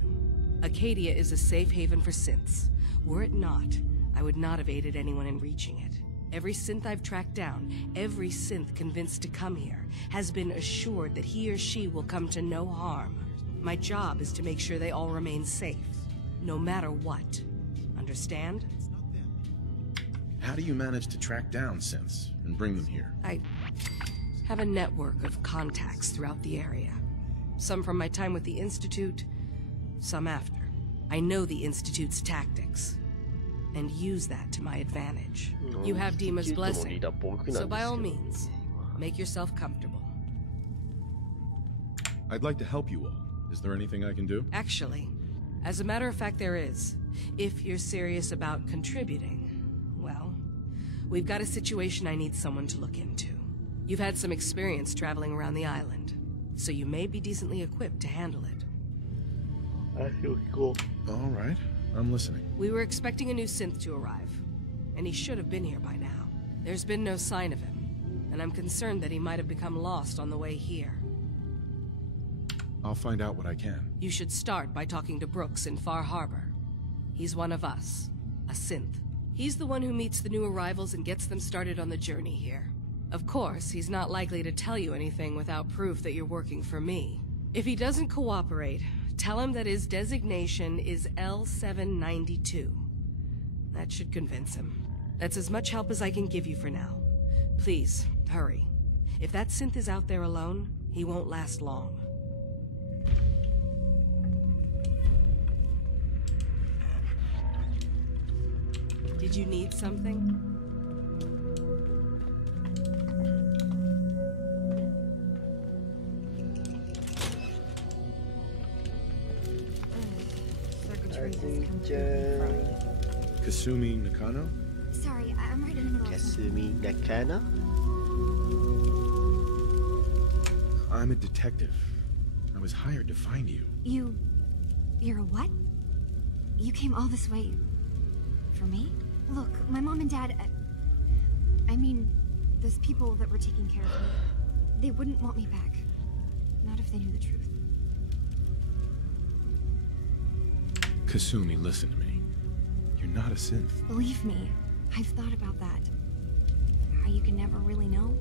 Acadia is a safe haven for synths. Were it not, I would not have aided anyone in reaching it. Every synth I've tracked down, every synth convinced to come here, has been assured that he or she will come to no harm. My job is to make sure they all remain safe, no matter what. Understand? How do you manage to track down synths and bring them here? I have a network of contacts throughout the area. Some from my time with the Institute, some after. I know the Institute's tactics, and use that to my advantage. You have Dima's blessing, so by all means, make yourself comfortable. I'd like to help you all. Is there anything I can do? Actually, as a matter of fact, there is. If you're serious about contributing, well, we've got a situation I need someone to look into. You've had some experience traveling around the island, so you may be decently equipped to handle it. I feel cool. All right, I'm listening. We were expecting a new synth to arrive, and he should have been here by now. There's been no sign of him, and I'm concerned that he might have become lost on the way here. I'll find out what I can. You should start by talking to Brooks in Far Harbor. He's one of us, a synth. He's the one who meets the new arrivals and gets them started on the journey here. Of course, he's not likely to tell you anything without proof that you're working for me. If he doesn't cooperate, tell him that his designation is L792. That should convince him. That's as much help as I can give you for now. Please, hurry. If that synth is out there alone, he won't last long. Did you need something? Kasumi Nakano? Sorry, I'm right in the middle of Kasumi Nakano? I'm a detective. I was hired to find you. You're a what? You came all this way for me? Look, my mom and dad, I mean, those people that were taking care of me, they wouldn't want me back. Not if they knew the truth. Kasumi, listen to me. You're not a synth. Believe me, I've thought about that. How you can never really know.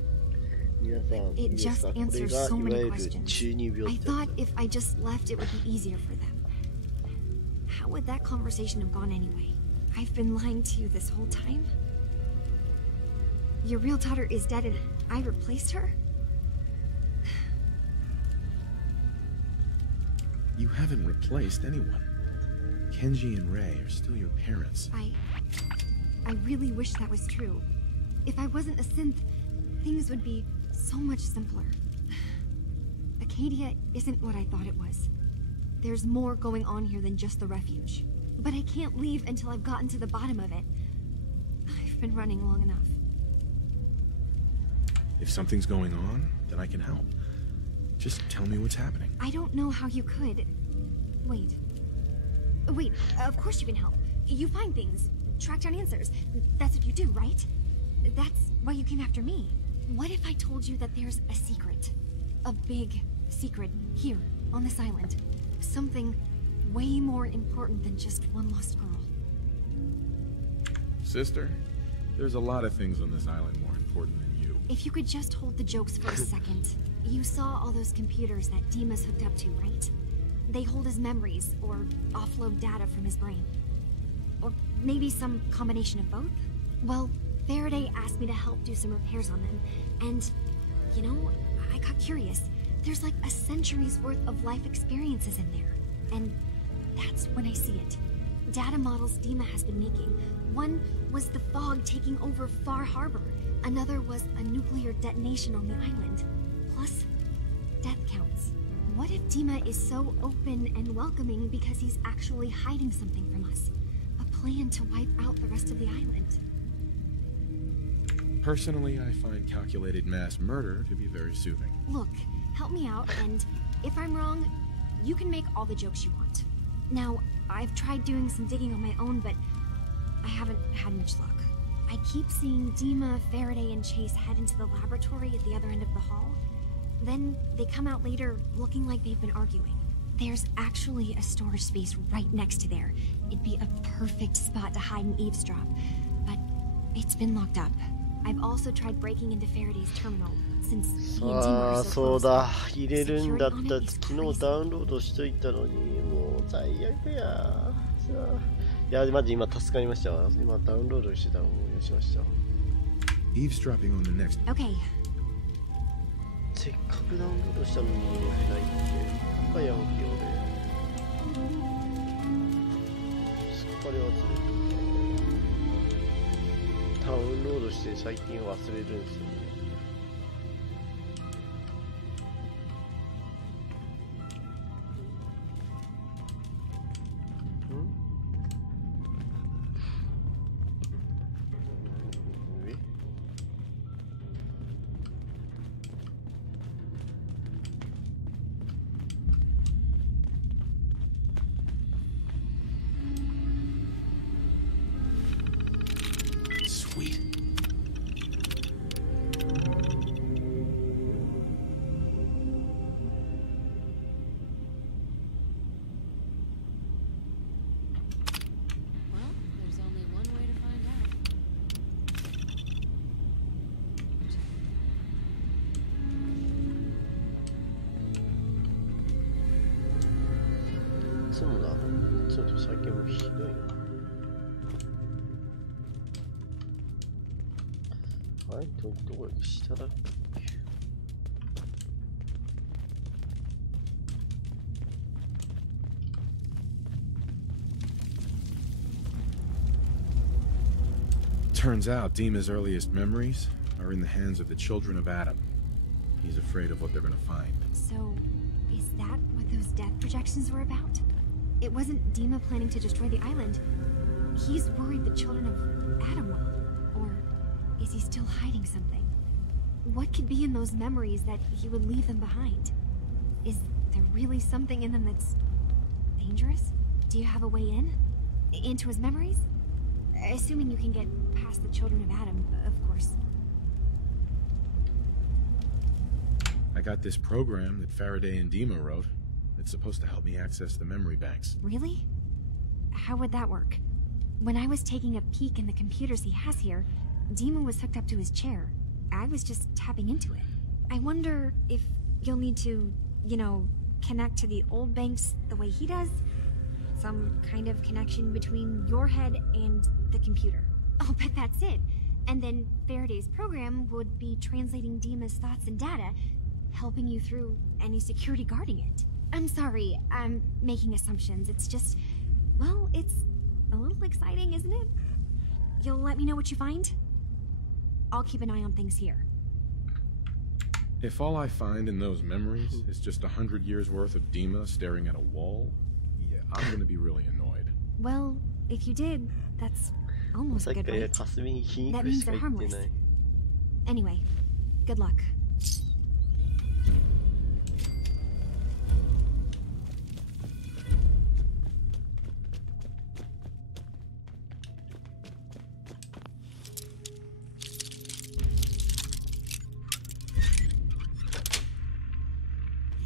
It just answers so many questions. I thought if I just left, it would be easier for them. How would that conversation have gone anyway? I've been lying to you this whole time? Your real daughter is dead and I replaced her? You haven't replaced anyone. Kenji and Rei are still your parents. I really wish that was true. If I wasn't a synth, things would be so much simpler. Acadia isn't what I thought it was. There's more going on here than just the refuge. But I can't leave until I've gotten to the bottom of it. I've been running long enough. If something's going on, then I can help. Just tell me what's happening. I don't know how you could. Wait, of course you can help. You find things, track down answers. That's what you do, right? That's why you came after me. What if I told you that there's a secret? A big secret here, on this island. Something way more important than just one lost girl. Sister, there's a lot of things on this island more important than you. If you could just hold the jokes for a second. You saw all those computers that Dima's hooked up to, right? They hold his memories, or offload data from his brain. Or maybe some combination of both? Well, Faraday asked me to help do some repairs on them, and, you know, I got curious. There's like a century's worth of life experiences in there, and that's when I see it. Data models Dima has been making. One was the fog taking over Far Harbor. Another was a nuclear detonation on the island. Plus, death counts. What if Dima is so open and welcoming because he's actually hiding something from us? A plan to wipe out the rest of the island? Personally, I find calculated mass murder to be very soothing. Look, help me out, and if I'm wrong, you can make all the jokes you want. Now, I've tried doing some digging on my own, but I haven't had much luck. I keep seeing Dima, Faraday, and Chase head into the laboratory at the other end of the hall. Then they come out later looking like they've been arguing. There's actually a storage space right next to there. It'd be a perfect spot to hide and eavesdrop, but it's been locked up. I've also tried breaking into Faraday's terminal, since he and Dima are so そう close. だ、入れるんだった Security on ら it is 昨日ダウンロードしといたのに、もう最悪や。さあいや、マジ今助かりましたわ。今ダウンロードしてたのを思い出しました。Eavesdropping on the next. Okay. せっかくダウンロードしたのに入れてないってバカやんけ俺。すっかり忘れてた。ダウンロードして最近忘れるんですよね。ひどいな。はい、どこだっけ、下だっけ。Turns out Dima's earliest memories are in the hands of the children of Adam. He's afraid of what they're gonna find. So, is that what those death projections were about? It wasn't Dima planning to destroy the island. He's worried the children of Adam will. Or is he still hiding something? What could be in those memories that he would leave them behind? Is there really something in them that's dangerous? Do you have a way in? Into his memories? Assuming you can get past the children of Adam, of course. I got this program that Faraday and Dima wrote. It's supposed to help me access the memory banks. Really? How would that work? When I was taking a peek in the computers he has here, Dima was hooked up to his chair. I was just tapping into it. I wonder if you'll need to, you know, connect to the old banks the way he does? Some kind of connection between your head and the computer. Oh, but that's it. And then Faraday's program would be translating Dima's thoughts and data, helping you through any security guarding it. I'm sorry, I'm making assumptions. It's just, well, it's a little exciting, isn't it? You'll let me know what you find? I'll keep an eye on things here. If all I find in those memories is just 100 years worth of Dima staring at a wall, yeah, I'm gonna be really annoyed. Well, if you did, that's almost good, right? That means they're harmless. Anyway, good luck.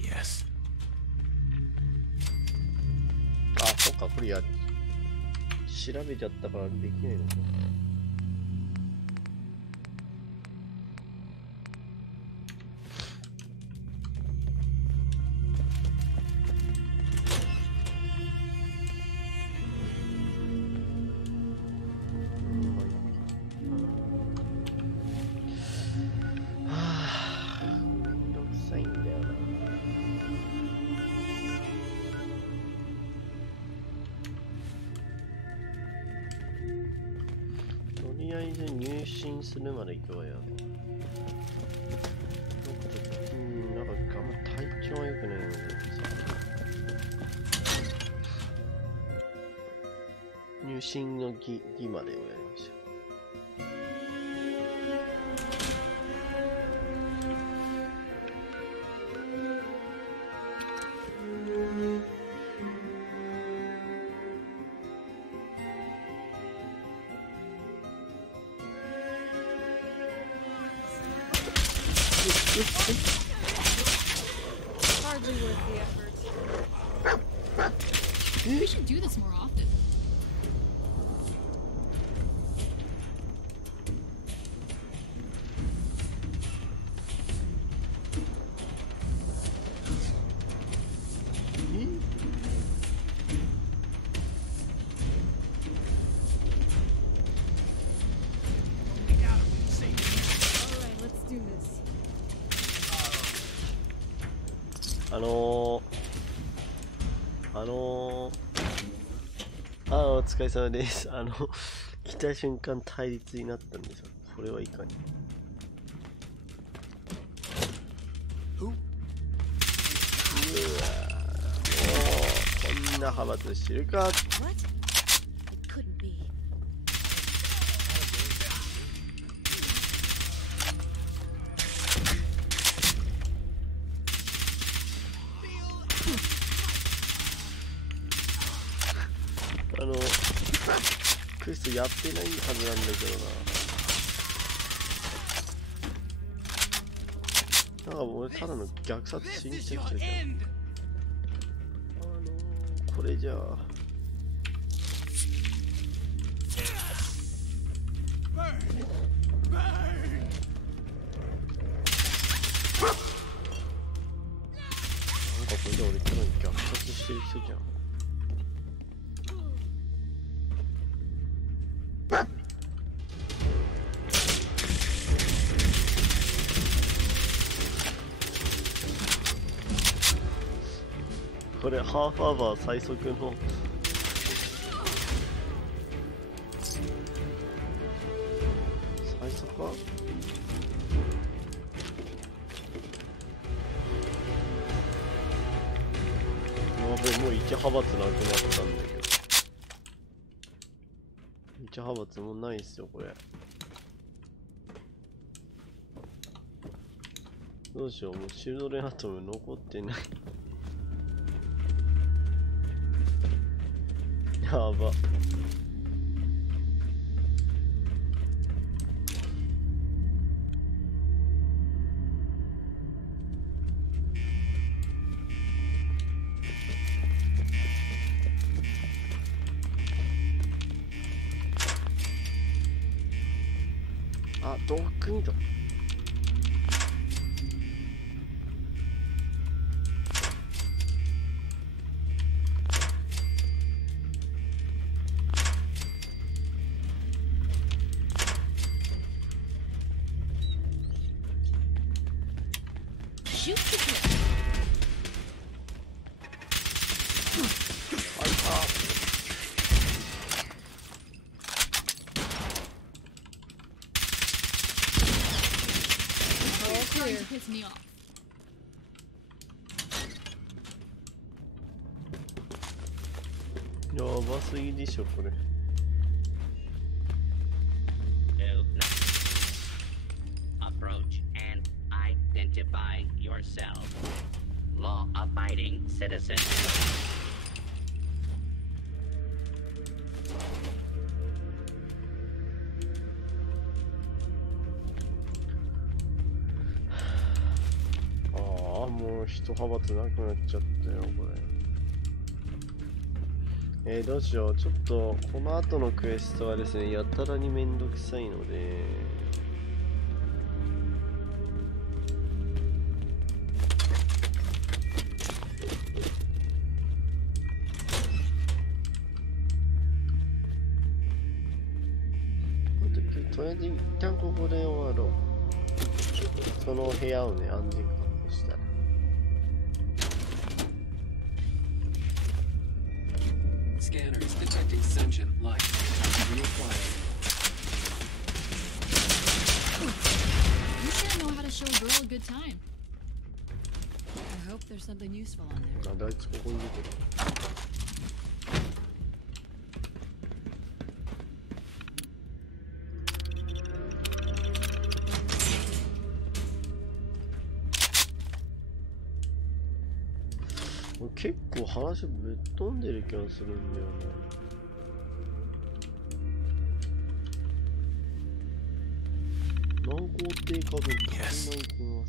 Yes. あ、そっか、これ調べちゃったからできないのか。入信するまで行くわよ。なんかあんま体調は良くないのでさ。入信の儀までをやりましょう。Hardly worth the effort. We should do this more often.お疲れ様です。来た瞬間対立になったんですよ。これはいかに。うわもうこんな派閥してるか。クエストやってないはずなんだけどな。なんか俺ただの虐殺しにしてきてるじゃん。これじゃあなんかこれで俺ただの虐殺してる人じゃん。これハーフアワー最速の最速か。やべ、もう1派閥なくなったんだけど、1派閥もうないっすよこれ。どうしよう、もうシールドレアトム残ってないやば。あ、ドックミート。Piss me off. やばすぎでしょこれ。Approach and identify yourself. Law-abiding citizen.もう一派閥なくなっちゃったよこれ。どうしよう。ちょっとこの後のクエストはですね、やたらにめんどくさいので、とりあえず一旦ここで終わろう。その部屋をね、安全確保したら。Scanners detecting sentient life. Reacquired. You sure know how to show a girl a good time. I hope there's something useful on there. なんであいつここに出てる。結構話ぶっ飛んでる気がするんだよね。何工程か分かんない気がするんだよ。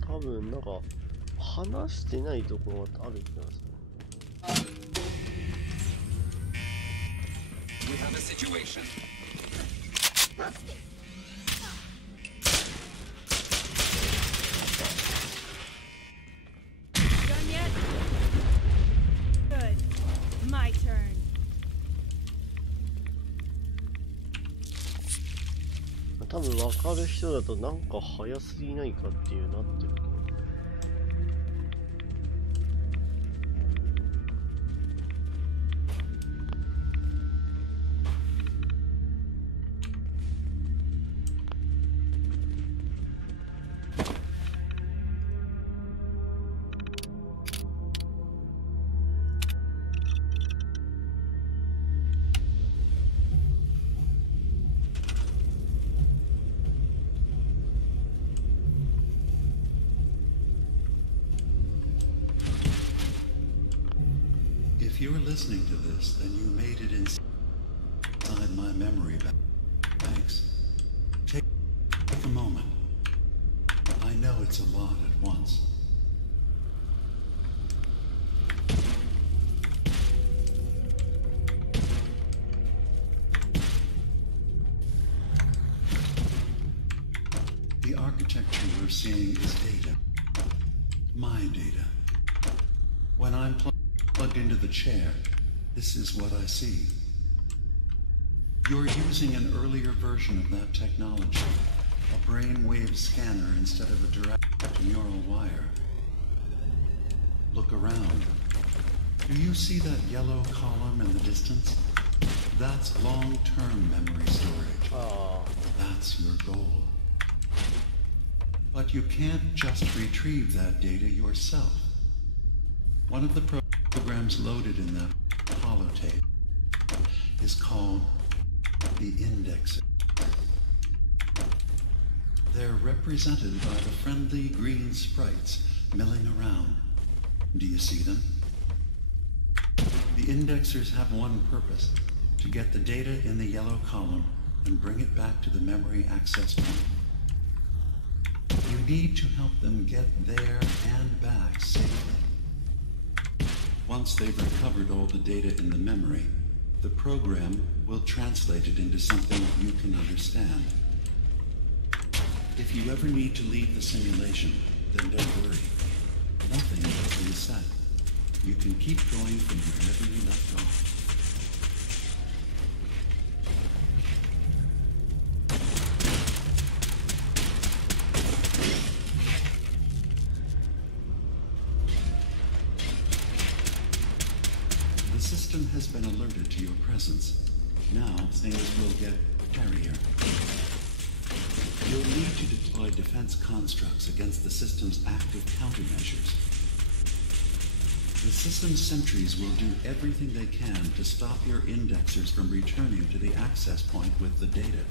多分なんか話してないところがある気がする。We have a situation. Done yet? Good. My turn. 多分分かる人だとなんか早すぎないかっていうなってると思う。If you were listening to this, then you made it inside my memory banks. Take a moment. I know it's a lot at once. The architecture you're seeing is data. My data. When I'm plugged into the chair, this is what I see. You're using an earlier version of that technology, a brainwave scanner instead of a direct neural wire. Look around. Do you see that yellow column in the distance? That's long-term memory storage. That's your goal. But you can't just retrieve that data yourself. One of the programs loaded in that holotape is called the indexer. They're represented by the friendly green sprites milling around. Do you see them? The indexers have one purpose: to get the data in the yellow column and bring it back to the memory access point. You need to help them get there and back safely. Once they've recovered all the data in the memory, the program will translate it into something you can understand. If you ever need to leave the simulation, then don't worry. Nothing will reset. You can keep going from wherever you left off. The system has been alerted to your presence. Now things will get hairier. You'll need to deploy defense constructs against the system's active countermeasures. The system's sentries will do everything they can to stop your indexers from returning to the access point with the data.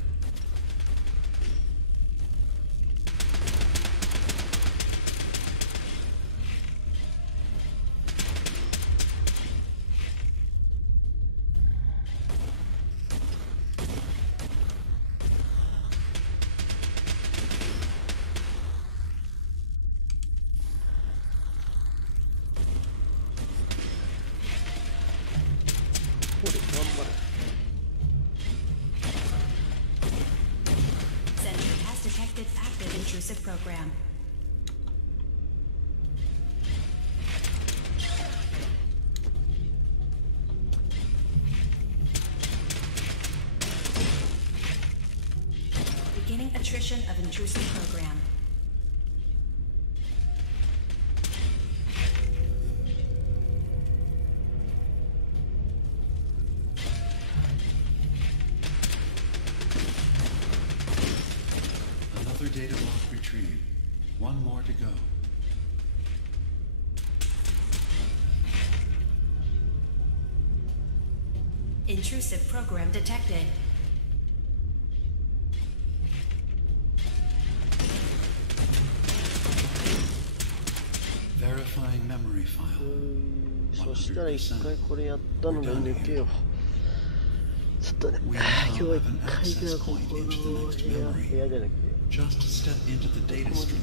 Sentry has detected active intrusive program. Beginning attrition of intrusive program. Another data block retrieved. One more to go. Intrusive program detected. Verifying memory file. そしたら一回これやったので抜けよ。ちょっとね、今日は一回ぐらいここの部屋でなくて。 Just step into the data stream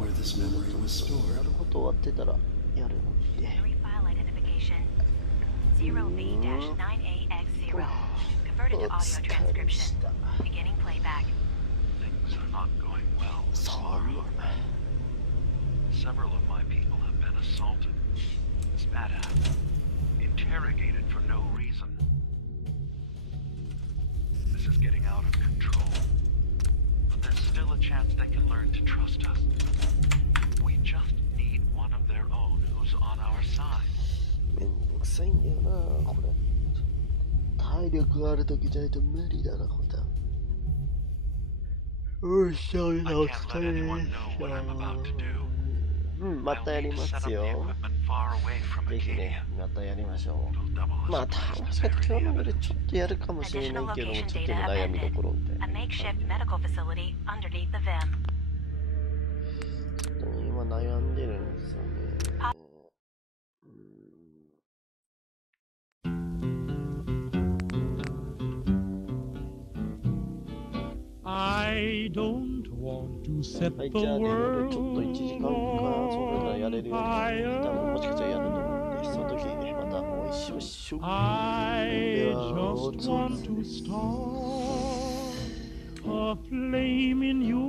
where this memory was stored. やること終わってたらやるので。File identification 0B-9AX0. Converted to audio transcription. Beginning playback. Things are not going well. Several of my people have been assaulted, spat at, interrogated for no reason. This is getting out of control. But there's still a chance they can learn to trust us. We just need one of their own who's on our side. めんどくさいんだよな、これ。体力があるときじゃないと無理だな、これ。よっしゃ、お疲れ。またやりますよ。ぜひね、またやりましょう。まあ、もしかしたら今日の夜ちょっとやるかもしれないけども、ちょっと今悩みどころみたいな。ちょっとね、今悩んでるんですよね。I don't want to set はい、 the じゃあね、夜 world ちょっと1時間か、それぐらいやれるようになってきたので、もしかしたらやると思うんで、その時にね、またお会いしましょう。 I では、お just 疲れ want to start a flame in you.